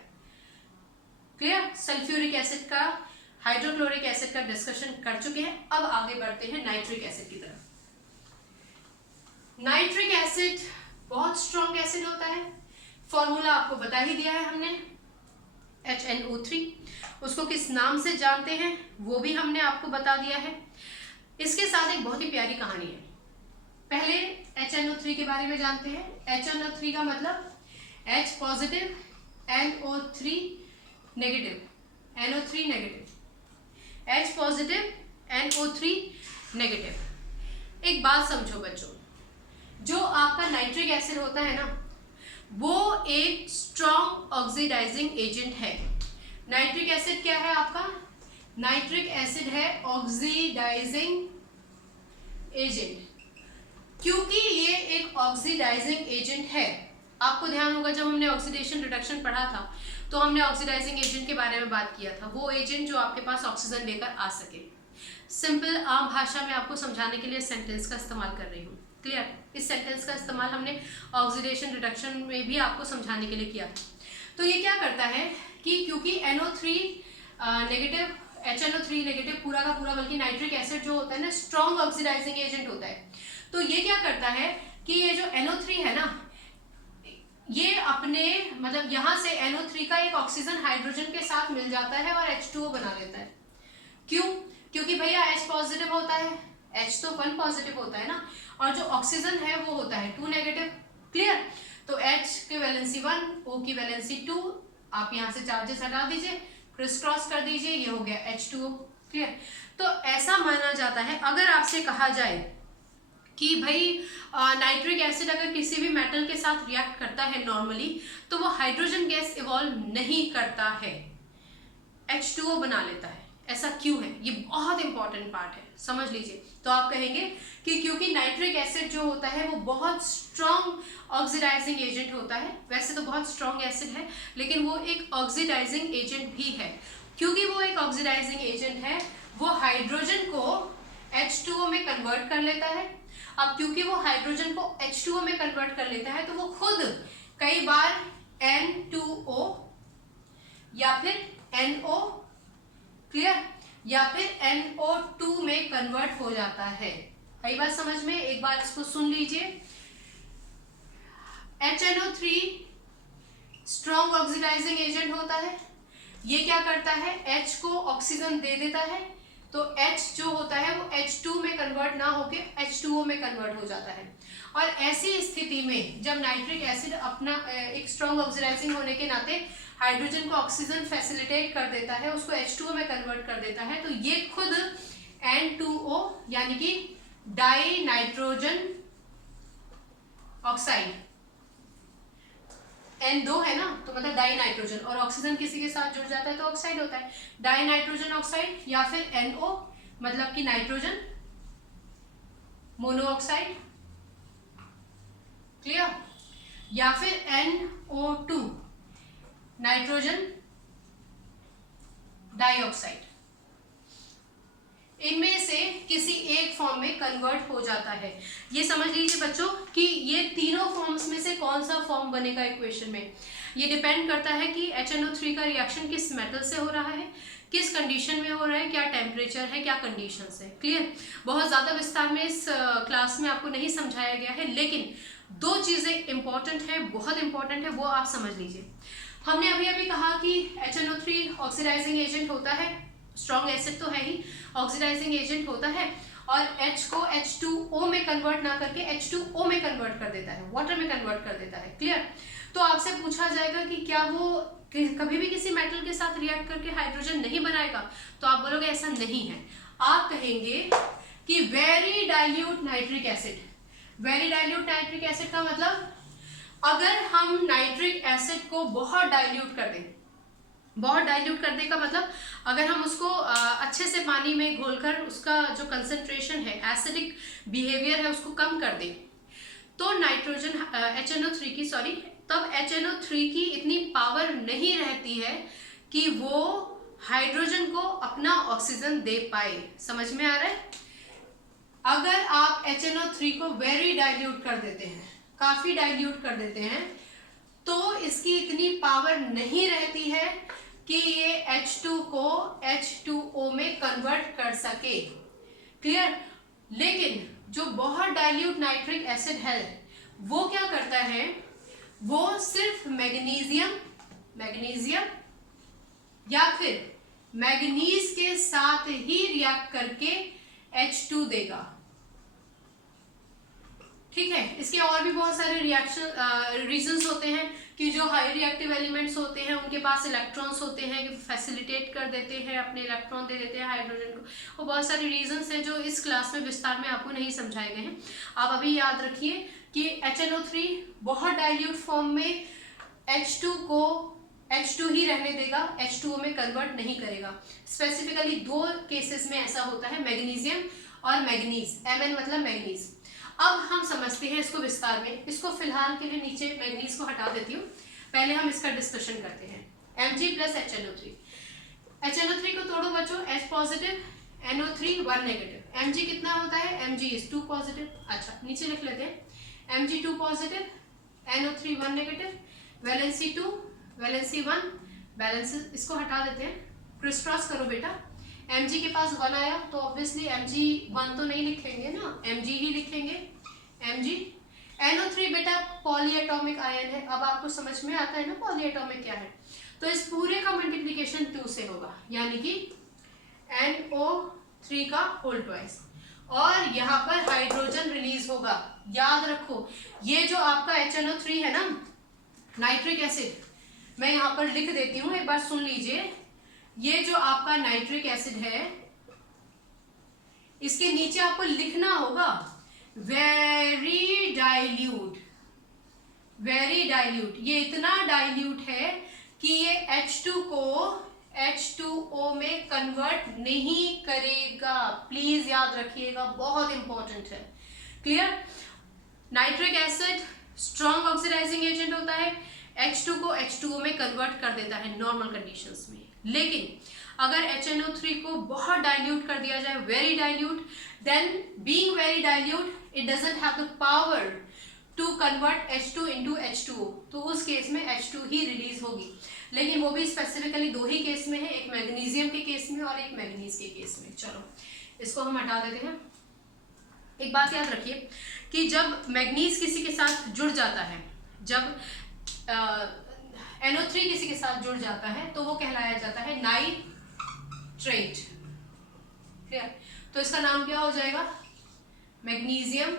क्लियर। सल्फ्यूरिक एसिड का, हाइड्रोक्लोरिक एसिड का डिस्कशन कर चुके हैं, अब आगे बढ़ते हैं नाइट्रिक एसिड की तरफ। नाइट्रिक एसिड बहुत स्ट्रॉन्ग एसिड होता है, फॉर्मूला आपको बता ही दिया है हमने, HNO3। उसको किस नाम से जानते हैं वो भी हमने आपको बता दिया है। इसके साथ एक बहुत ही प्यारी कहानी है। पहले HNO3 के बारे में जानते हैं। HNO3 का मतलब H positive NO3 negative, NO3 negative, H positive NO3 negative. एक बात समझो बच्चों, जो आपका नाइट्रिक एसिड होता है ना, वो एक स्ट्रॉन्ग ऑक्सीडाइजिंग एजेंट है। नाइट्रिक एसिड क्या है आपका? नाइट्रिक एसिड है ऑक्सीडाइजिंग एजेंट। क्योंकि ये एक ऑक्सीडाइजिंग एजेंट है, आपको ध्यान होगा जब हमने ऑक्सीडेशन रिडक्शन पढ़ा था तो हमने ऑक्सीडाइजिंग एजेंट के बारे में बात किया था, वो एजेंट जो आपके पास ऑक्सीजन लेकर आ सके। सिंपल आम भाषा में आपको समझाने के लिए सेंटेंस का इस्तेमाल कर रही हूँ, क्लियर। इस सेंटेंस का इस्तेमाल हमने ऑक्सीडेशन रिडक्शन में भी आपको समझाने के लिए किया था। तो ये क्या करता है कि क्योंकि NO3 नेगेटिव, HNO3 नेगेटिव पूरा का पूरा, बल्कि नाइट्रिक एसिड जो होता है ना स्ट्रॉन्ग ऑक्सीडाइजिंग एजेंट होता है, तो ये क्या करता है कि ये जो NO3 है ना, ये अपने मतलब यहाँ से NO3 का एक ऑक्सीजन हाइड्रोजन के साथ मिल जाता है और H2O बना लेता है। क्यों? क्योंकि भैया H पॉजिटिव होता है, H तो 1 पॉजिटिव होता है ना, और जो ऑक्सीजन है वो होता है 2 नेगेटिव, क्लियर। तो H की वैलेंसी 1, O की वैलेंसी 2, आप यहाँ से चार्जेस हटा दीजिए, क्रिस क्रॉस कर दीजिए, ये हो गया H2O, क्लियर। तो ऐसा माना जाता है, अगर आपसे कहा जाए कि भाई नाइट्रिक एसिड अगर किसी भी मेटल के साथ रिएक्ट करता है नॉर्मली, तो वो हाइड्रोजन गैस इवॉल्व नहीं करता है, H2O बना लेता है। ऐसा क्यों है? ये बहुत इंपॉर्टेंट पार्ट है, समझ लीजिए। तो आप कहेंगे कि क्योंकि नाइट्रिक एसिड जो होता है वो बहुत स्ट्रॉन्ग ऑक्सीडाइजिंग एजेंट होता है। वैसे तो बहुत स्ट्रॉन्ग एसिड है, लेकिन वो एक ऑक्सीडाइजिंग एजेंट भी है। क्योंकि वो एक ऑक्सीडाइजिंग एजेंट है, वो हाइड्रोजन को H2O में कन्वर्ट कर लेता है। अब क्योंकि वो हाइड्रोजन को H2O में कन्वर्ट कर लेता है, तो वो खुद कई बार N2O या फिर NO, क्लियर, या फिर NO2 में कन्वर्ट हो जाता है। कई बात समझ में, एक बार इसको सुन लीजिए। HNO3 स्ट्रॉन्ग ऑक्सीडाइजिंग एजेंट होता है। ये क्या करता है, H को ऑक्सीजन दे देता है, तो H जो होता है वो H2 में कन्वर्ट ना होके H2O में कन्वर्ट हो जाता है। और ऐसी स्थिति में जब नाइट्रिक एसिड अपना एक स्ट्रॉन्ग ऑक्सीडाइजिंग होने के नाते हाइड्रोजन को ऑक्सीजन फैसिलिटेट कर देता है, उसको H2O में कन्वर्ट कर देता है, तो ये खुद N2O यानी कि डाई नाइट्रोजन ऑक्साइड, N2 है ना, तो मतलब डाई नाइट्रोजन, और ऑक्सीजन किसी के साथ जुड़ जाता है तो ऑक्साइड होता है, डाई नाइट्रोजन ऑक्साइड, या फिर NO मतलब कि नाइट्रोजन मोनोऑक्साइड, क्लियर, या फिर NO2 नाइट्रोजन डाइऑक्साइड। इनमें से किसी एक फॉर्म में कन्वर्ट हो जाता है। ये समझ लीजिए बच्चों कि ये तीनों फॉर्म्स में से कौन सा फॉर्म बनेगा इक्वेशन में, ये डिपेंड करता है कि HNO3 का रिएक्शन किस मेटल से हो रहा है, किस कंडीशन में हो रहा है, क्या टेम्परेचर है, क्या कंडीशंस है, क्लियर। बहुत ज़्यादा विस्तार में इस क्लास में आपको नहीं समझाया गया है, लेकिन दो चीज़ें इंपॉर्टेंट है, बहुत इंपॉर्टेंट है, वो आप समझ लीजिए। हमने अभी अभी कहा कि HNO3 ऑक्सीडाइजिंग एजेंट होता है, स्ट्रॉन्ग एसिड तो है ही, ऑक्सीडाइजिंग एजेंट होता है, और H को H2O में कन्वर्ट ना करके H2O में कन्वर्ट कर देता है, वाटर में कन्वर्ट कर देता है, क्लियर। तो आपसे पूछा जाएगा कि क्या वो कभी भी किसी मेटल के साथ रिएक्ट करके हाइड्रोजन नहीं बनाएगा, तो आप बोलोगे ऐसा नहीं है। आप कहेंगे कि very dilute nitric acid, very dilute nitric acid का मतलब अगर हम नाइट्रिक एसिड को बहुत डाइल्यूट कर दें, बहुत डाइल्यूट करने का मतलब अगर हम उसको अच्छे से पानी में घोलकर उसका जो कंसंट्रेशन है, एसिडिक बिहेवियर है, उसको कम कर दें, तो नाइट्रोजन HNO3 की सॉरी तब HNO3 की इतनी पावर नहीं रहती है कि वो हाइड्रोजन को अपना ऑक्सीजन दे पाए। समझ में आ रहा है? अगर आप HNO3 को वेरी डाइल्यूट कर देते हैं, काफी डाइल्यूट कर देते हैं, तो इसकी इतनी पावर नहीं रहती है कि ये H2 को H2O में कन्वर्ट कर सके, क्लियर। लेकिन जो बहुत डाइल्यूट नाइट्रिक एसिड है वो क्या करता है, वो सिर्फ मैग्नीशियम या फिर मैग्नीज के साथ ही रिएक्ट करके H2 देगा, ठीक है। इसके और भी बहुत सारे रिएक्शन रीजंस होते हैं कि जो हाई रिएक्टिव एलिमेंट्स होते हैं उनके पास इलेक्ट्रॉन्स होते हैं कि फैसिलिटेट कर देते हैं, अपने इलेक्ट्रॉन दे देते हैं हाइड्रोजन को, और बहुत सारे रीजंस हैं जो इस क्लास में विस्तार में आपको नहीं समझाए गए हैं। आप अभी याद रखिए कि HNO3 बहुत डाइल्यूट फॉर्म में H2 को H2 ही रहने देगा, H2O में कन्वर्ट नहीं करेगा। स्पेसिफिकली दो केसेस में ऐसा होता है, मैग्नीशियम और मैग्नीज, Mn मतलब मैग्नीज। अब हम समझते हैं इसको विस्तार में, इसको फिलहाल के लिए नीचे मैग्नीज को हटा देती हूँ, पहले हम इसका डिस्कशन करते हैं। Mg प्लस HNO3, HNO3 को तोड़ो बच्चों, H positive NO3 1 negative, Mg कितना होता है, Mg इज 2 पॉजिटिव। अच्छा नीचे लिख लेते हैं, Mg 2 positive NO3 1 negative, valency 2 valency 1, balance इसको हटा देते हैं, क्रिस क्रॉस करो बेटा। Mg के पास 1 आया तो ऑब्वियसली Mg 1 तो नहीं लिखेंगे ना, Mg ही लिखेंगे, Mg। NO3 बेटा पॉलीएटॉमिक आयन है, अब आपको समझ में आता है ना पॉलीएटॉमिक क्या है, तो इस पूरे का मल्टीप्लिकेशन 2 से होगा, यानी कि NO3 का होल ट्वाइस, और यहाँ पर हाइड्रोजन रिलीज होगा। याद रखो ये जो आपका HNO3 है ना नाइट्रिक एसिड, मैं यहाँ पर लिख देती हूँ, एक बार सुन लीजिए। ये जो आपका नाइट्रिक एसिड है इसके नीचे आपको लिखना होगा वेरी डाइल्यूट, वेरी डाइल्यूट। ये इतना डाइल्यूट है कि ये H2 को H2O में कन्वर्ट नहीं करेगा, प्लीज याद रखिएगा, बहुत इंपॉर्टेंट है, clear. Nitric acid strong oxidising agent होता है, H2 को H2O में कन्वर्ट कर देता है नॉर्मल कंडीशंस में, लेकिन अगर HNO3 को बहुत डाइल्यूट कर दिया जाए, very dilute, then being very dilute it doesn't have the power to convert H2 into H2O, तो उस केस में H2 ही रिलीज होगी। लेकिन वो भी स्पेसिफिकली दो ही केस में है, एक मैग्नीशियम के केस में और एक मैग्नीज के केस में। चलो इसको हम हटा देते हैं। एक बात याद रखिए कि जब मैग्नीज किसी के साथ जुड़ जाता है, जब NO3 किसी के साथ जुड़ जाता है तो वो कहलाया जाता है नाइट्रेट। क्लियर? तो इसका नाम क्या हो जाएगा? Magnesium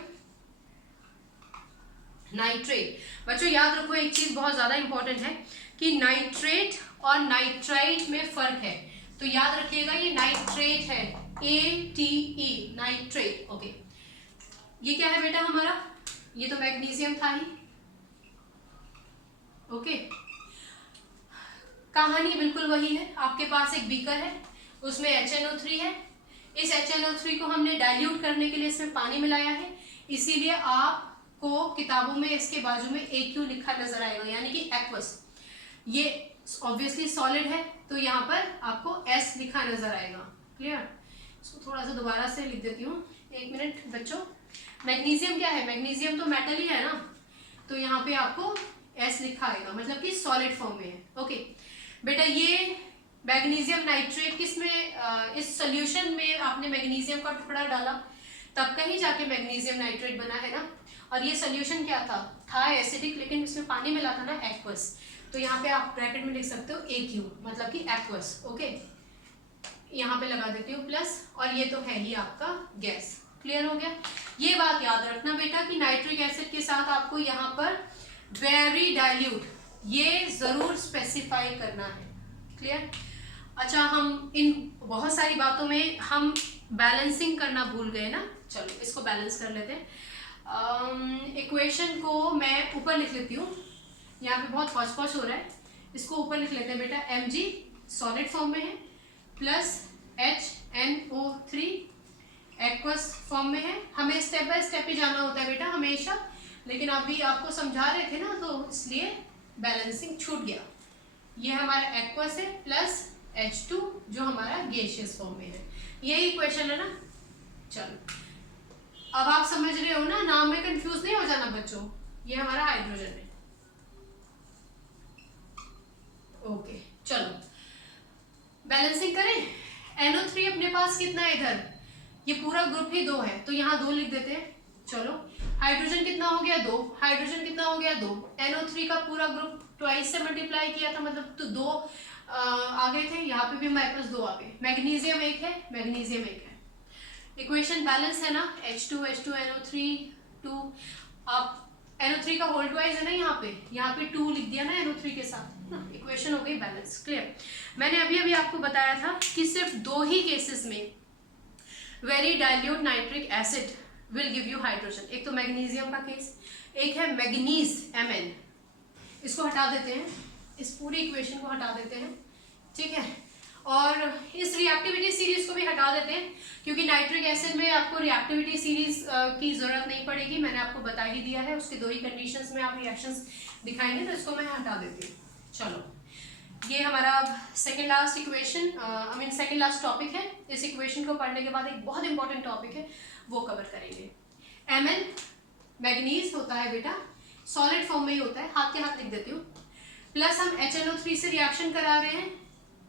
nitrate. बच्चों याद रखो एक चीज बहुत ज्यादा इंपॉर्टेंट है कि नाइट्रेट और नाइट्राइट में फर्क है, तो याद रखिएगा ये नाइट्रेट है, ATE नाइट्रेट। ओके, ये क्या है बेटा हमारा? ये तो मैग्नीशियम था ही। ओके, कहानी बिल्कुल वही है। आपके पास एक बीकर है, उसमें HNO3 है। इस HNO3 को हमने डाइल्यूट करने के लिए इसमें पानी मिलाया है, इसीलिए आपको किताबों में इसके बाजू में AQ लिखा नजर आएगा, यानी कि एक्वस। ये ऑब्वियसली सॉलिड है तो यहाँ पर आपको S लिखा नजर आएगा। क्लियर? इसको थोड़ा सा दोबारा से लिख देती हूँ, एक मिनट बच्चों। मैग्नीशियम क्या है? मैग्नीशियम तो मेटल ही है ना, तो यहाँ पे आपको S लिखा आएगा, मतलब कि सॉलिड फॉर्म में है। ओके बेटा, ये मैग्नीशियम नाइट्रेट किसमें, इस सॉल्यूशन में आपने मैग्नीशियम का टुकड़ा डाला तब कहीं जाके मैग्नीशियम नाइट्रेट बना है ना। और ये सॉल्यूशन क्या था एसिडिक, लेकिन इसमें पानी मिला था ना, एक्वस। तो यहाँ पे आप ब्रैकेट में लिख सकते हो AQ, मतलब कि एक्वस। ओके, यहाँ पे लगा देती हूँ प्लस, और ये तो है ही आपका गैस। क्लियर हो गया? ये बात याद रखना बेटा कि नाइट्रिक एसिड के साथ आपको यहाँ पर वेरी डाइल्यूट, ये जरूर स्पेसिफाई करना है। क्लियर? अच्छा, हम इन बहुत सारी बातों में हम बैलेंसिंग करना भूल गए ना। चलो इसको बैलेंस कर लेते हैं। इक्वेशन को मैं ऊपर लिख लेती हूँ, यहाँ पे बहुत पॉच हो रहा है, इसको ऊपर लिख लेते हैं बेटा। Mg सॉलिड फॉर्म में है, प्लस HNO3 एक्वस फॉर्म में है। हमें स्टेप बाय स्टेप ही जाना होता है बेटा हमेशा, लेकिन अभी आपको समझा रहे थे ना, तो इसलिए बैलेंसिंग छूट गया। ये हमारा एक्वस है, प्लस H2 जो हमारा गैसियस फॉर्म में है। यही इक्वेशन है ना। चलो अब आप समझ रहे हो ना, नाम में कंफ्यूज नहीं हो जाना बच्चों। ये हमारा हाइड्रोजन है। ओके चलो बैलेंसिंग करें। NO3 अपने पास कितना है इधर? ये पूरा ग्रुप ही 2 है, तो यहाँ 2 लिख देते हैं। चलो हाइड्रोजन कितना हो गया? 2। हाइड्रोजन कितना हो गया? 2। NO3 का पूरा ग्रुप ट्वाइस से मल्टीप्लाई किया था, मतलब तो 2 आ गए थे। यहाँ पे भी हमारे पास 2 आ गए। मैग्नीशियम 1 है, मैग्नीशियम 1 है। इक्वेशन बैलेंस है ना, H2 NO3 2। आप NO3 का होल ट्वाइस है ना, यहाँ पे 2 लिख दिया ना NO3 के साथ, इक्वेशन हो गई बैलेंस। क्लियर? मैंने अभी अभी आपको बताया था कि सिर्फ 2 ही केसेस में very dilute nitric acid will give you hydrogen. एक तो मैग्नीशियम का केस, एक है मैग्नीज Mn। इसको हटा देते हैं, इस पूरी इक्वेशन को हटा देते हैं, ठीक है। और इस रिएक्टिविटी सीरीज को भी हटा देते हैं, क्योंकि नाइट्रिक एसिड में आपको रिएक्टिविटी सीरीज की जरूरत नहीं पड़ेगी, मैंने आपको बता ही दिया है। उसके 2 ही कंडीशंस में आप रिएक्शंस दिखाएंगे, तो इसको मैं हटा देती हूँ। चलो ये हमारा second last equation, second last topic है। इस इक्वेशन को पढ़ने के बाद एक बहुत इंपॉर्टेंट टॉपिक है, वो कवर करेंगे। Mn मैग्नीज होता है बेटा, सॉलिड फॉर्म में ही होता है, हाथ के हाथ लिख देती हूँ। प्लस हम HNO3 से रिएक्शन करा रहे हैं,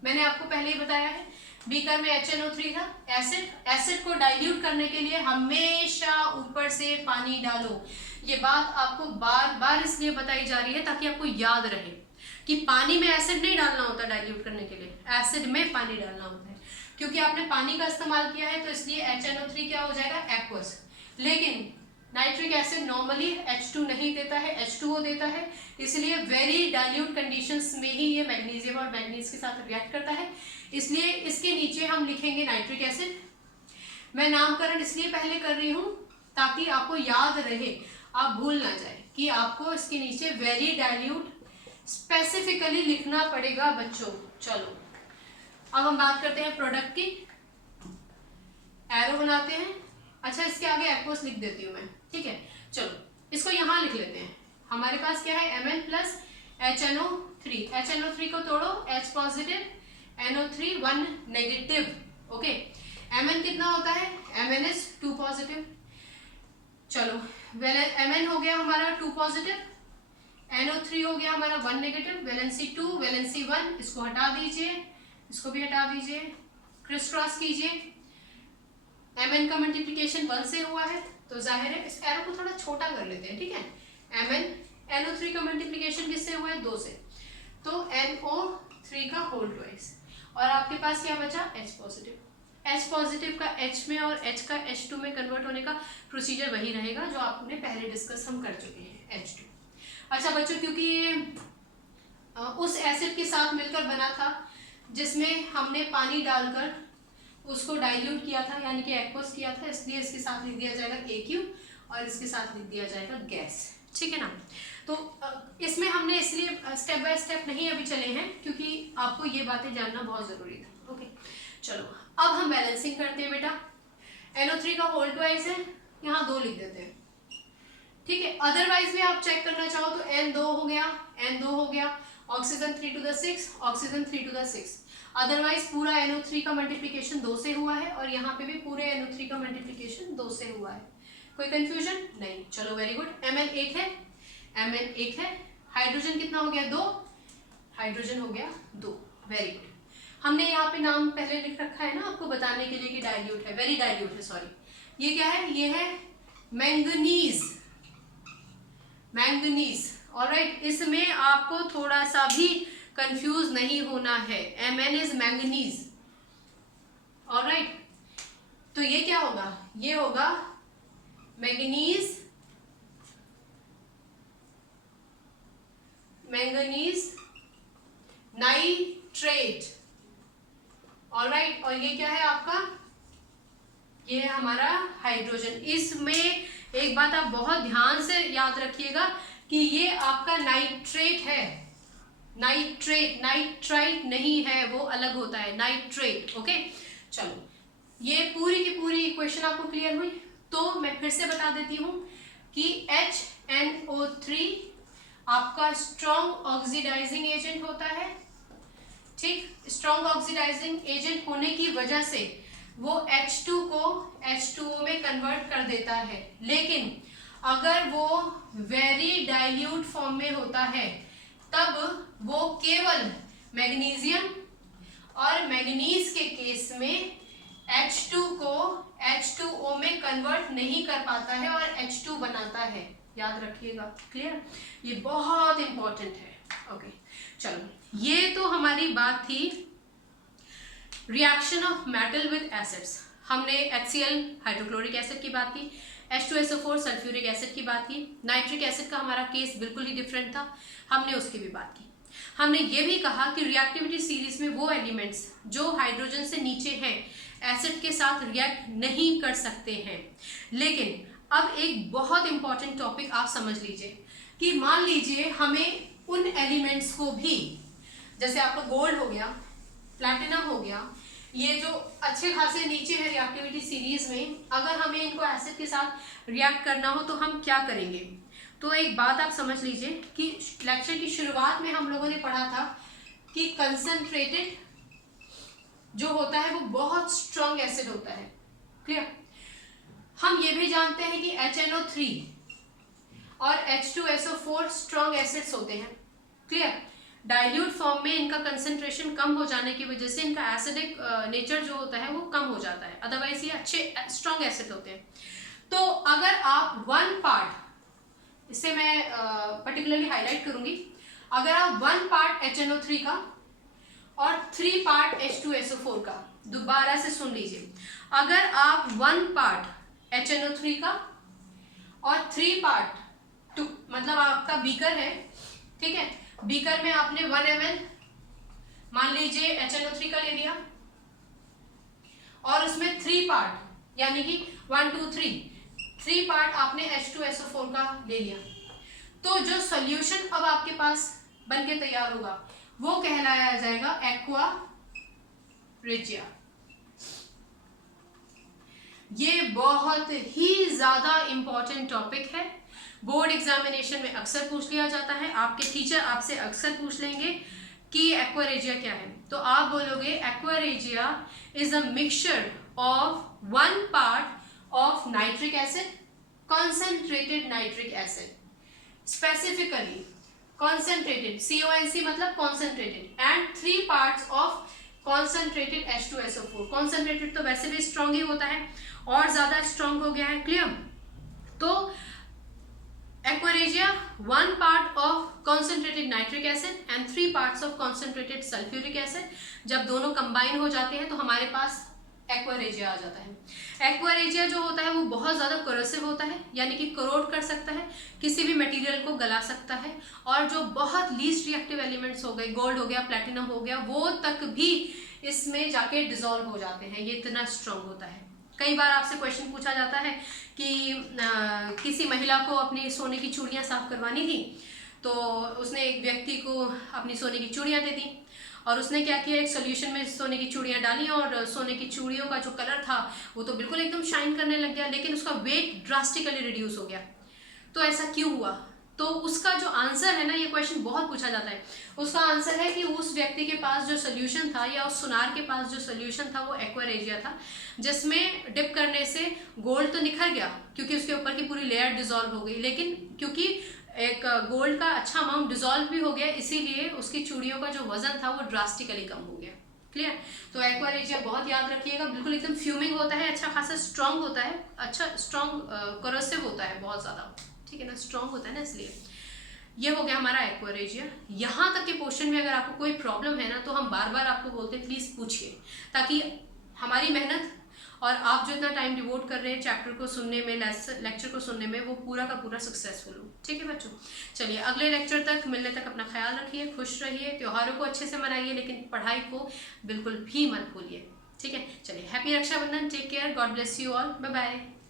मैंने आपको पहले ही बताया है। बीकर में HNO3 था, एसिड को डाइल्यूट करने के लिए हमेशा ऊपर से पानी डालो। ये बात आपको बार बार इसलिए बताई जा रही है ताकि आपको याद रहे कि पानी में एसिड नहीं डालना होता डाइल्यूट करने के लिए, एसिड में पानी डालना होता है। क्योंकि आपने पानी का इस्तेमाल किया है तो इसलिए HNO3 क्या हो जाएगा? एक्वस। लेकिन नाइट्रिक एसिड नॉर्मली H2 नहीं देता है, H2O देता है, इसलिए वेरी डाइल्यूट कंडीशंस में ही ये मैग्नीशियम और मैग्नीज के साथ रिएक्ट करता है। इसलिए इसके नीचे हम लिखेंगे नाइट्रिक एसिड। मैं नामकरण इसलिए पहले कर रही हूँ ताकि आपको याद रहे, आप भूल ना जाए कि आपको इसके नीचे वेरी डाइल्यूट स्पेसिफिकली लिखना पड़ेगा बच्चों। चलो अब हम बात करते हैं प्रोडक्ट की, एरो बनाते हैं। अच्छा इसके आगे एक्वस लिख देती हूँ मैं, ठीक है। चलो इसको यहाँ लिख लेते हैं। हमारे पास क्या है? Mn plus HNO3। HNO3 को तोड़ो, H positive, NO3 1 negative. Okay, Mn कितना होता है? Mn is 2 positive. चलो Mn हो गया हमारा 2 पॉजिटिव, NO3 हो गया हमारा 1 नेगेटिव, वैलेंसी 2, वैलेंसी 1, इसको हटा दीजिए, इसको भी हटा दीजिए, क्रिस क्रॉस कीजिए। Mn का मल्टीप्लिकेशन 1 से हुआ है तो जाहिर है, इस एरो को थोड़ा छोटा कर लेते हैं, ठीक है। Mn NO3 का मल्टीप्लिकेशन किससे हुआ है? 2 से, तो NO3 का होल ट्वाइस, और आपके पास क्या बचा? H positive. H पॉजिटिव का H में और H का H2 में कन्वर्ट होने का प्रोसीजर वही रहेगा जो आपने पहले डिस्कस हम कर चुके हैं, H2। अच्छा बच्चों, क्योंकि ये उस एसिड के साथ मिलकर बना था जिसमें हमने पानी डालकर उसको डाइल्यूट किया था, यानी कि एक्वस किया था, इसलिए इसके साथ लिख दिया जाएगा AQ और इसके साथ लिख दिया जाएगा गैस, ठीक है ना। तो इसमें हमने इसलिए स्टेप बाय स्टेप नहीं अभी चले हैं क्योंकि आपको ये बातें जानना बहुत ज़रूरी था। ओके, चलो अब हम बैलेंसिंग करते हैं बेटा। NO3 का होल ट्वाइस है, यहाँ 2 लिख देते हैं, ठीक है। अदरवाइज भी आप चेक करना चाहो तो N2 हो गया, N2 हो गया, oxygen 3 to the 6, oxygen 3 to the 6। Otherwise पूरा NO3 का मल्टीप्लिकेशन 2 से हुआ है और यहाँ पे भी पूरे NO3 का मल्टीप्लिकेशन 2 से हुआ है। कोई कंफ्यूजन नहीं? चलो वेरी गुड। Mn 1 है, Mn 1 है, हाइड्रोजन कितना हो गया? 2, हाइड्रोजन हो गया 2, वेरी गुड। हमने यहाँ पे नाम पहले लिख रखा है ना आपको बताने के लिए कि डाइल्यूट है, वेरी डाइल्यूट है, सॉरी। ये क्या है? ये है मैंगनीज, मैंगनीज, ऑलराइट। इसमें आपको थोड़ा सा भी कंफ्यूज नहीं होना है, Mn इज मैंगनीज, ऑलराइट। तो ये क्या होगा? ये होगा मैंगनीज, मैंगनीज नाइट्रेट, ऑलराइट। और ये क्या है आपका? ये है हमारा हाइड्रोजन। इसमें एक बात आप बहुत ध्यान से याद रखिएगा कि ये आपका नाइट्रेट है, नाइट्रेट, नाइट्राइट नहीं है, वो अलग होता है, नाइट्रेट। ओके, चलो ये पूरी की पूरी इक्वेशन आपको क्लियर हुई? तो मैं फिर से बता देती हूँ कि HNO3 आपका स्ट्रॉन्ग ऑक्सीडाइजिंग एजेंट होता है, ठीक। स्ट्रॉन्ग ऑक्सीडाइजिंग एजेंट होने की वजह से वो H2 को H2O में कन्वर्ट कर देता है, लेकिन अगर वो वेरी डाइल्यूट फॉर्म में होता है तब वो केवल मैग्नीशियम और मैग्नीज के केस में H2 को H2O में कन्वर्ट नहीं कर पाता है और H2 बनाता है, याद रखिएगा, क्लियर? ये बहुत इंपॉर्टेंट है। ओके, चलो ये तो हमारी बात थी reaction of metal with acids. हमने HCl हाइड्रोक्लोरिक एसिड की बात की, H2SO4 सल्फ्यूरिक एसिड की बात की, नाइट्रिक एसिड का हमारा केस बिल्कुल ही डिफरेंट था, हमने उसकी भी बात की। हमने ये भी कहा कि रिएक्टिविटी सीरीज में वो एलिमेंट्स जो हाइड्रोजन से नीचे हैं एसिड के साथ रिएक्ट नहीं कर सकते हैं। लेकिन अब एक बहुत इंपॉर्टेंट टॉपिक आप समझ लीजिए कि मान लीजिए हमें उन एलिमेंट्स को भी, जैसे आपका गोल्ड हो गया, प्लैटिनम हो गया, ये जो अच्छे खासे नीचे है रिएक्टिविटी सीरीज में, अगर हमें इनको एसिड के साथ रिएक्ट करना हो तो हम क्या करेंगे? तो एक बात आप समझ लीजिए कि लेक्चर की शुरुआत में हम लोगों ने पढ़ा था कि कंसंट्रेटेड जो होता है वो बहुत स्ट्रॉन्ग एसिड होता है, क्लियर? हम ये भी जानते हैं कि HNO3 और H2SO4 स्ट्रॉन्ग एसिड्स होते हैं, क्लियर? डाइल्यूट फॉर्म में इनका कंसंट्रेशन कम हो जाने की वजह से इनका एसिडिक नेचर जो होता है वो कम हो जाता है, अदरवाइज ये अच्छे स्ट्रॉन्ग एसिड होते हैं। तो अगर आप 1 पार्ट, इसे मैं पर्टिकुलरली हाईलाइट करूंगी, अगर आप 1 पार्ट HNO3 का और 3 पार्ट H2SO4 का, दोबारा से सुन लीजिए, अगर आप 1 पार्ट HNO3 का और 3 पार्ट, मतलब आपका बीकर है, ठीक है, बीकर में आपने 1 ml मान लीजिए HNO3 का ले लिया और उसमें 3 पार्ट यानी कि 1 2 3 पार्ट आपने H2SO4 का ले लिया, तो जो सॉल्यूशन अब आपके पास बन के तैयार होगा वो कहलाया जाएगा एक्वा रेजिया। ये बहुत ही ज्यादा इंपॉर्टेंट टॉपिक है, बोर्ड एग्जामिनेशन में अक्सर पूछ लिया जाता है, आपके टीचर आपसे अक्सर पूछ लेंगे कि एक्वा रेजिया क्या है, तो आप बोलोगे aqua regia is a mixture of 1 part of nitric acid concentrated nitric acid, specifically concentrated, CONC मतलब concentrated, and 3 parts of concentrated H2SO4. concentrated तो वैसे भी strong ही होता है और ज़्यादा strong हो गया है, clear? तो Aquaregia, 1 part of concentrated nitric acid and 3 parts of concentrated sulfuric acid, जब दोनों कंबाइन हो जाते हैं तो हमारे पास एक्वारेजिया आ जाता है। एक्वारेजिया जो होता है वो बहुत ज़्यादा कोरोसिव होता है, यानी कि करोड कर सकता है, किसी भी मटेरियल को गला सकता है, और जो बहुत लीस्ट रिएक्टिव एलिमेंट्स हो गए, गोल्ड हो गया, प्लैटिनम हो गया, वो तक भी इसमें जाके डिसॉल्व हो जाते हैं, ये इतना स्ट्रांग होता है। कई बार आपसे क्वेश्चन पूछा जाता है कि किसी महिला को अपनी सोने की चूड़ियाँ साफ करवानी थी, तो उसने एक व्यक्ति को अपनी सोने की चूड़ियाँ दे दी, और उसने क्या किया, एक सोल्यूशन में सोने की चूड़ियाँ डाली और सोने की चूड़ियों का जो कलर था वो तो बिल्कुल एकदम शाइन करने लग गया, लेकिन उसका वेट ड्रास्टिकली रिड्यूस हो गया। तो ऐसा क्यों हुआ? तो उसका जो आंसर है ना, ये क्वेश्चन बहुत पूछा जाता है, उसका आंसर है कि उस व्यक्ति के पास जो सोल्यूशन था, या उस सुनार के पास जो सोल्यूशन था, वो एक्वारेजिया था, जिसमें डिप करने से गोल्ड तो निखर गया क्योंकि उसके ऊपर की पूरी लेयर डिसॉल्व हो गई, लेकिन क्योंकि एक गोल्ड का अच्छा अमाउंट डिसॉल्व भी हो गया, इसीलिए उसकी चूड़ियों का जो वजन था वो ड्रास्टिकली कम हो गया। क्लियर? तो एक्वारेजिया बहुत याद रखिएगा, बिल्कुल एकदम फ्यूमिंग होता है, अच्छा खासा स्ट्रॉन्ग होता है, अच्छा स्ट्रॉन्ग कोरोसिव होता है बहुत ज़्यादा, ठीक है ना, स्ट्रॉन्ग होता है ना, इसलिए। ये हो गया हमारा एक्वारेजिया। यहाँ तक के पोर्शन में अगर आपको कोई प्रॉब्लम है ना, तो हम बार बार आपको बोलते हैं प्लीज़ पूछिए, ताकि हमारी मेहनत और आप जो इतना टाइम डिवोट कर रहे हैं चैप्टर को सुनने में, लेक्चर को सुनने में, वो पूरा का पूरा सक्सेसफुल हो। ठीक है बच्चों, चलिए अगले लेक्चर तक मिलने तक अपना ख्याल रखिए, खुश रहिए, त्योहारों को अच्छे से मनाइए, लेकिन पढ़ाई को बिल्कुल भी मत भूलिए। ठीक है, चलिए happy Rakshabandhan, take care, God bless you all, bye bye.